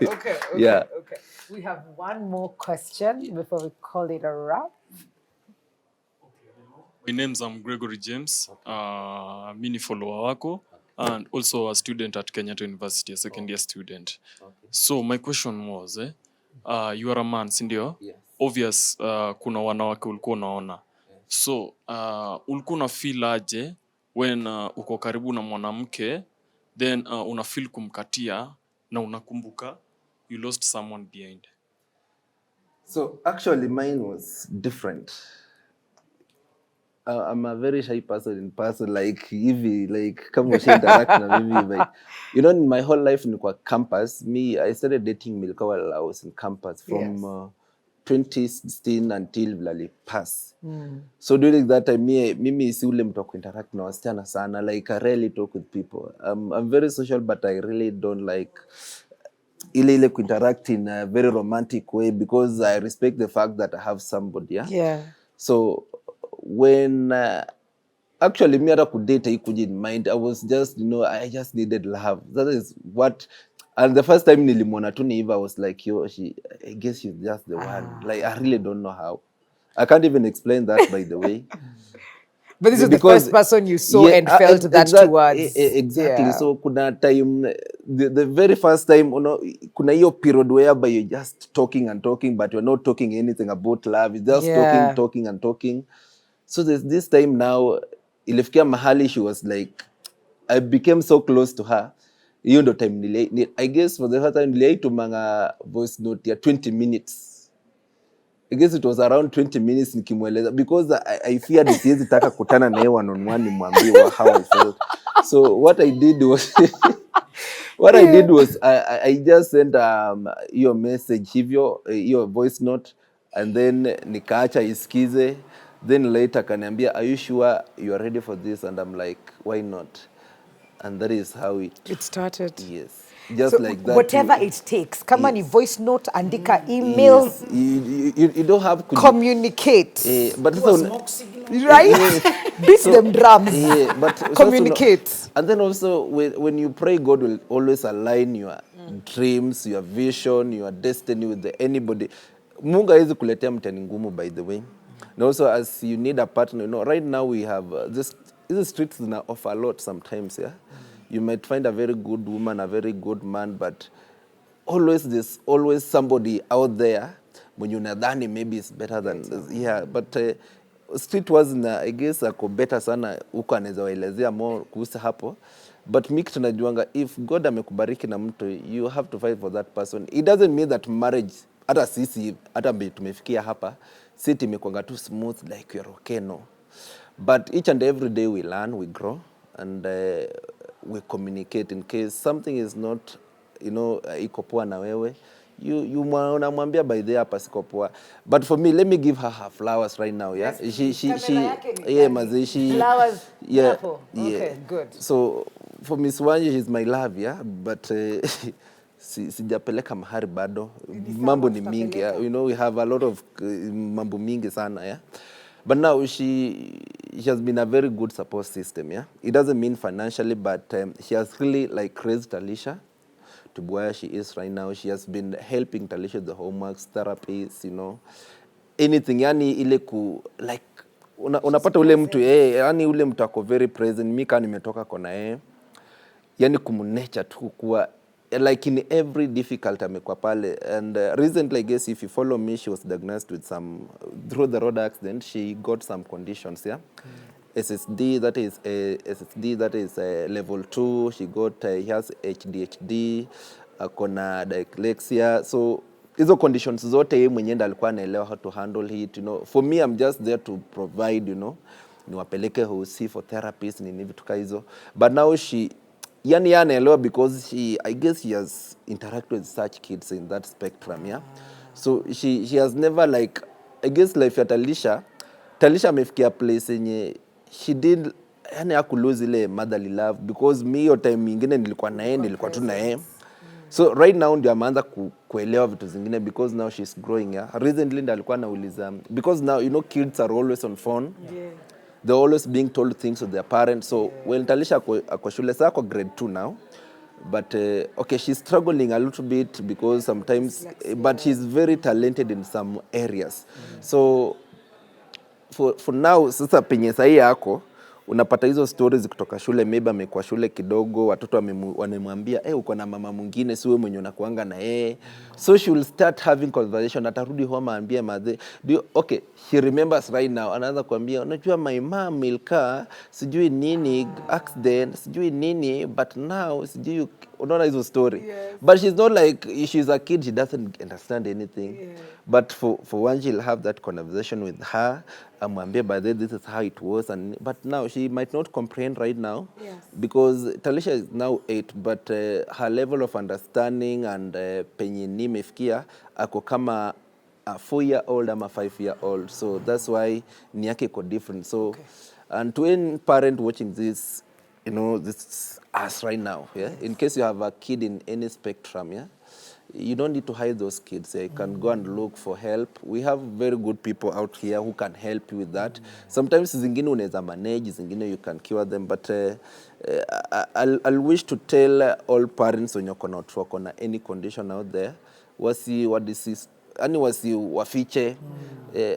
Okay. Yeah. Okay. We have one more question before we call it a wrap. My name's Gregory James. Mi ni follower wako and also a student at Kenyatta University, a second year student. So my question was, you are a man, si ndio? Yes. Obvious, kuna wanawake ulikuwa unaona. So ulikuwa una feel aje when uko karibu na mwanamke, then una feel kumkatia na unakumbuka you lost someone behind? So actually mine was different. I'm a very shy person like hivi, like kama interact na mimi, like in my whole life ni kwa campus. I started dating Milka while I was in campus from 2016 until Vilali pass. So during that time mimi si ule mtu wa kuinteract na wasichana sana, like I rarely talk with people. I'm very social, but I really don't like ile kuinteract in a very romantic way because I respect the fact that I have somebody, yeah. Yeah. So when actually me hata kudate haikuja in mind. I was just, I just needed love. That is what. And the first time nilimwona tu ni Eva, I was like, yo, I guess she's just the one. Like, I really don't know how. I can't even explain that, by the way. But this is the Because- first person you saw and felt that towards. Exactly. Yeah. So kuna time, the very first time, kuna hiyo period whereby you're just talking and talking, but you're not talking anything about love. You're just Yeah. talking and talking. So there's this time now, ilifikia mahali she was like, I became so close to her. Hiyo ndo time I guess for the first time niliaitumanga voice note ya 20 minutes. I guess it was around 20 minutes nikimweleza because I feared siwezi taka kutana na yeye one on one nimwambie how I felt. So what I did was I just sent your message hivyo, your voice note, and then nikaacha isikize. Then later kaniambia, are you sure you are ready for this? And I'm like, why not? And that is how It started. yes. Just So like that. whatever it takes. Kama ni voice note, andika emails, You don't have to communicate. but Right? Beat them drums. but it's also Communicate. and then also when you pray, God will always align your dreams, your vision, your destiny with anybody. Mungu hawezi kuletea mtani ngumu, by the way. And also, as you need a partner, right now we have these streets now offer a lot sometimes, yeah. You might find a very good woman, a very good man, but there's always somebody out there when you nadhani maybe it's better than but street was I guess ako better sana huko, anaweza waelezea more kuhusu hapo. But mimi tunajuanga if God amekubariki na mtu, you have to fight for that person. It doesn't mean that marriage, hata sisi hata tumefikia hapa, sisi imekuanga too smooth like you're okay, no. But each and every day we learn, we grow, and we communicate in case something is not, iko poa na wewe. Unamwambia by the hapa siko poa. But for me, let me give her flowers right now, yeah. Flowers. Yeah. Okay, good. So for Miss Wanji, she's my love, yeah. But sijapeleka mahari bado. Mambo ni mingi, yeah. We have a lot of mambo mingi sana, yeah. But now she has been a very good support system, yeah. It doesn't mean financially, but she has really like raised Talisha to where she is right now. She has been helping Talisha with the homeworks, therapies, anything. Yani ile like unapata ule mtu yani ule mtu ako very present. Mimi kama nimetoka kona yani kumunecha tu kuwa like in every difficult amekuwa pale. And recently, I guess if you follow me, she was diagnosed with some through the road accident. She got some conditions, yeah. SSD, that is level 2. She got he has ADHD, akona dyslexia. So hizo conditions zote yeye mwenyewe ndo alikuwa anaelewa how to handle it, For me, I'm just there to provide, niwapeleke hosi for therapies ni vitu kama hizo. But now she yani anaelewa because I guess she has interacted with such kids in that spectrum, yeah. So she has never like, I guess life ya Talisha amefikia place yenye she did, yani hakulose ile motherly love because me hiyo time nyingine nilikuwa tu na yeye. So right now ndio ameanza kuelewa vitu zingine because now she's growing, yeah. Recently ndio alikuwa anauliza because now kids are always on phone. Yeah. They're always being told things to their parents. So when Talisha ako shule sasa ako grade 2 now. But okay, she's struggling a little bit because sometimes but she's very talented in some areas. So for now sasa penye sahi yako unapata hizo stories kutoka shule, maybe amekuwa shule kidogo, watoto wanamwambia uko na mama mwingine, si wewe mwenye unakuanga na yeye. So she will start having conversation, atarudi home aambie madhe. Okay, she remembers right now, anaanza kuambia unajua my mom Milka sijui nini accident, sijui nini, but now sijui, unaona hizo story. Yes. But she's not like, she's a kid, she doesn't understand anything. Yeah. But for one, she'll have that conversation with her. Amwambie by the this is how it was, but now she might not comprehend right now. Yes. Because Talisha is now 8, but her level of understanding and penye nimefikia ako kama a 4-year-old ama 5-year-old. So that's why ni yake iko different. So okay. And to any parent watching this, this us right now, yeah. In case you have a kid in any spectrum, yeah. you don't need to hide those kids. You can go and look for help. We have very good people out here who can help you with that. Sometimes zingine unaweza manage, zingine you can cure them, but I'll wish to tell all parents wenye wako na any condition out there, wafiche,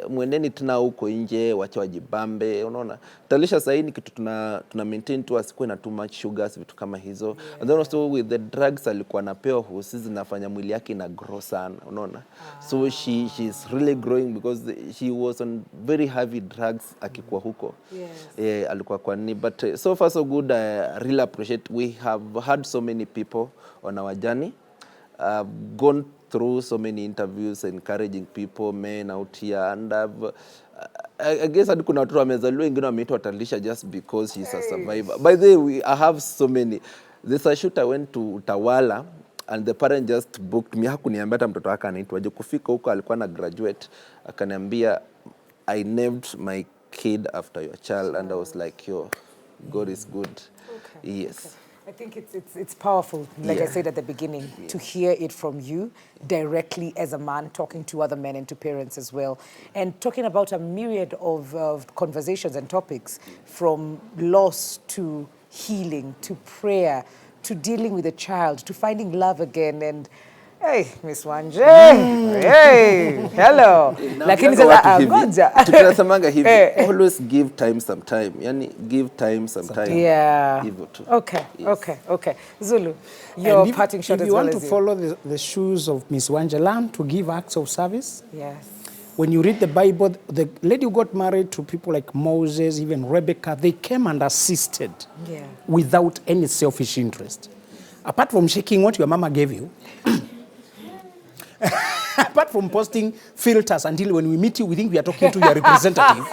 mweneni tena huko nje, wache wajibambe, unaona. Talisha sasa ni kitu tuna maintain tu asikuwe na too much sugars, vitu kama hizo. And then also with the drugs alikuwa anapewa husi zinafanya mwili yake ina grow sana, unaona. So she's really growing because she was on very heavy drugs akikuwa huko. Alikuwa kwa ni, but so far so good. I really appreciate. We have had so many people on our journey. I've gone through so many interviews encouraging people, men out here, and I guess hadi kuna watu wamezaliwa wengine wameitwa Talisha just because she's a survivor. By the way, I have so many. This a shoot I went to Utawala and the parent just booked me. Hakuniambia hata mtoto wake anaitwaje. Kufika huko alikuwa na graduate, akaniambia I named my kid after your child, and I was like, yo, God is good. Okay. Yes. Okay. I think it's powerful, like I said at the beginning, to hear it from you directly as a man talking to other men and to parents as well, and talking about a myriad of conversations and topics, from loss to healing to prayer to dealing with a child to finding love again. And hey, Miss Wanje, hey, hello. Lakini sasa ngoja. Tunasemanga hivi, always give time some time. Yani give time some time. Yeah. Okay, yes. Okay. Zulu, your parting shot as well as you. If you want to follow the shoes of Miss Wanje, learn to give acts of service. Yes. When you read the Bible, the lady who got married to people like Moses, even Rebecca, they came and assisted without any selfish interest. Apart from shaking what your mama gave you, apart from posting filters until when we meet you, we think we are talking to your representative.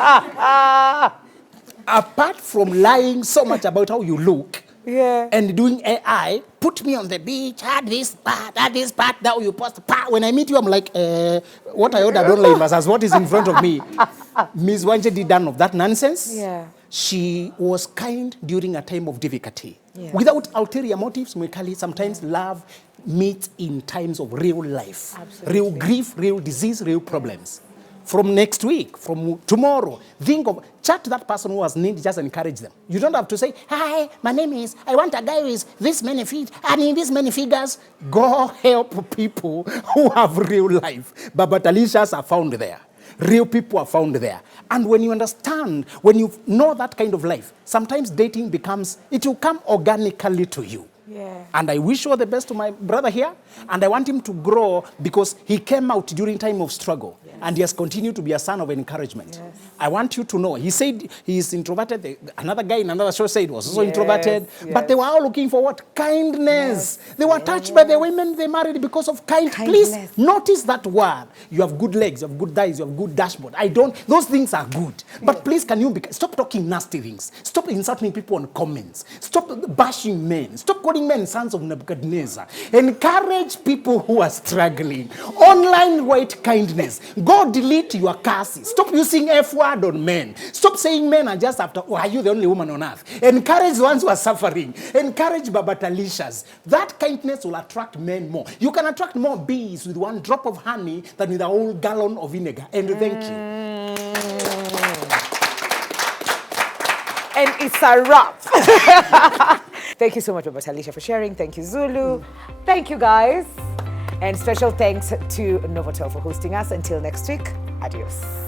Apart from lying so much about how you look and doing AI, put me on the beach, add this part, now you post part. When I meet you, I'm like, what I ordered online versus what is in front of me. Ms. Wanje did none of that nonsense. Yeah. She was kind during a time of difficulty. Yeah. Without ulterior motives, Mwikali, sometimes love meets in times of real life. Absolutely. Real grief, real disease, real problems. From next week, from tomorrow, chat to that person who has need, just encourage them. You don't have to say, hi, my name is, I want a guy who is this many feet, and in this many figures. Go help people who have real life. Baba Talishas are found there. Real people are found there. And when you understand, when you know that kind of life, sometimes dating it will come organically to you. Yeah. And I wish all the best to my brother here. And I want him to grow because he came out during time of struggle. Yes. And he has continued to be a son of encouragement. Yes. I want you to know. He said he is introverted. Another guy in another show said he was also introverted. Yes. But they were all looking for what? Kindness. Yes. They were touched by the women they married because of kindness. Please notice that word. You have good legs, you have good thighs, you have good dashboard. Those things are good. But please, can you stop talking nasty things? Stop insulting people on comments. Stop bashing men. Stop calling men sons of Nebuchadnezzar. Encourage people who are struggling. Online white kindness. Go delete your curses. Stop using F word on men. Stop saying men are just after, are you the only woman on earth? Encourage the ones who are suffering. Encourage Baba Talishas. That kindness will attract men more. You can attract more bees with one drop of honey than with a whole gallon of vinegar. And thank you. And it's a wrap. Thank you so much, Baba Talisha, for sharing. Thank you, Zulu. Thank you, guys. And special thanks to Novotel for hosting us. Until next week, adios.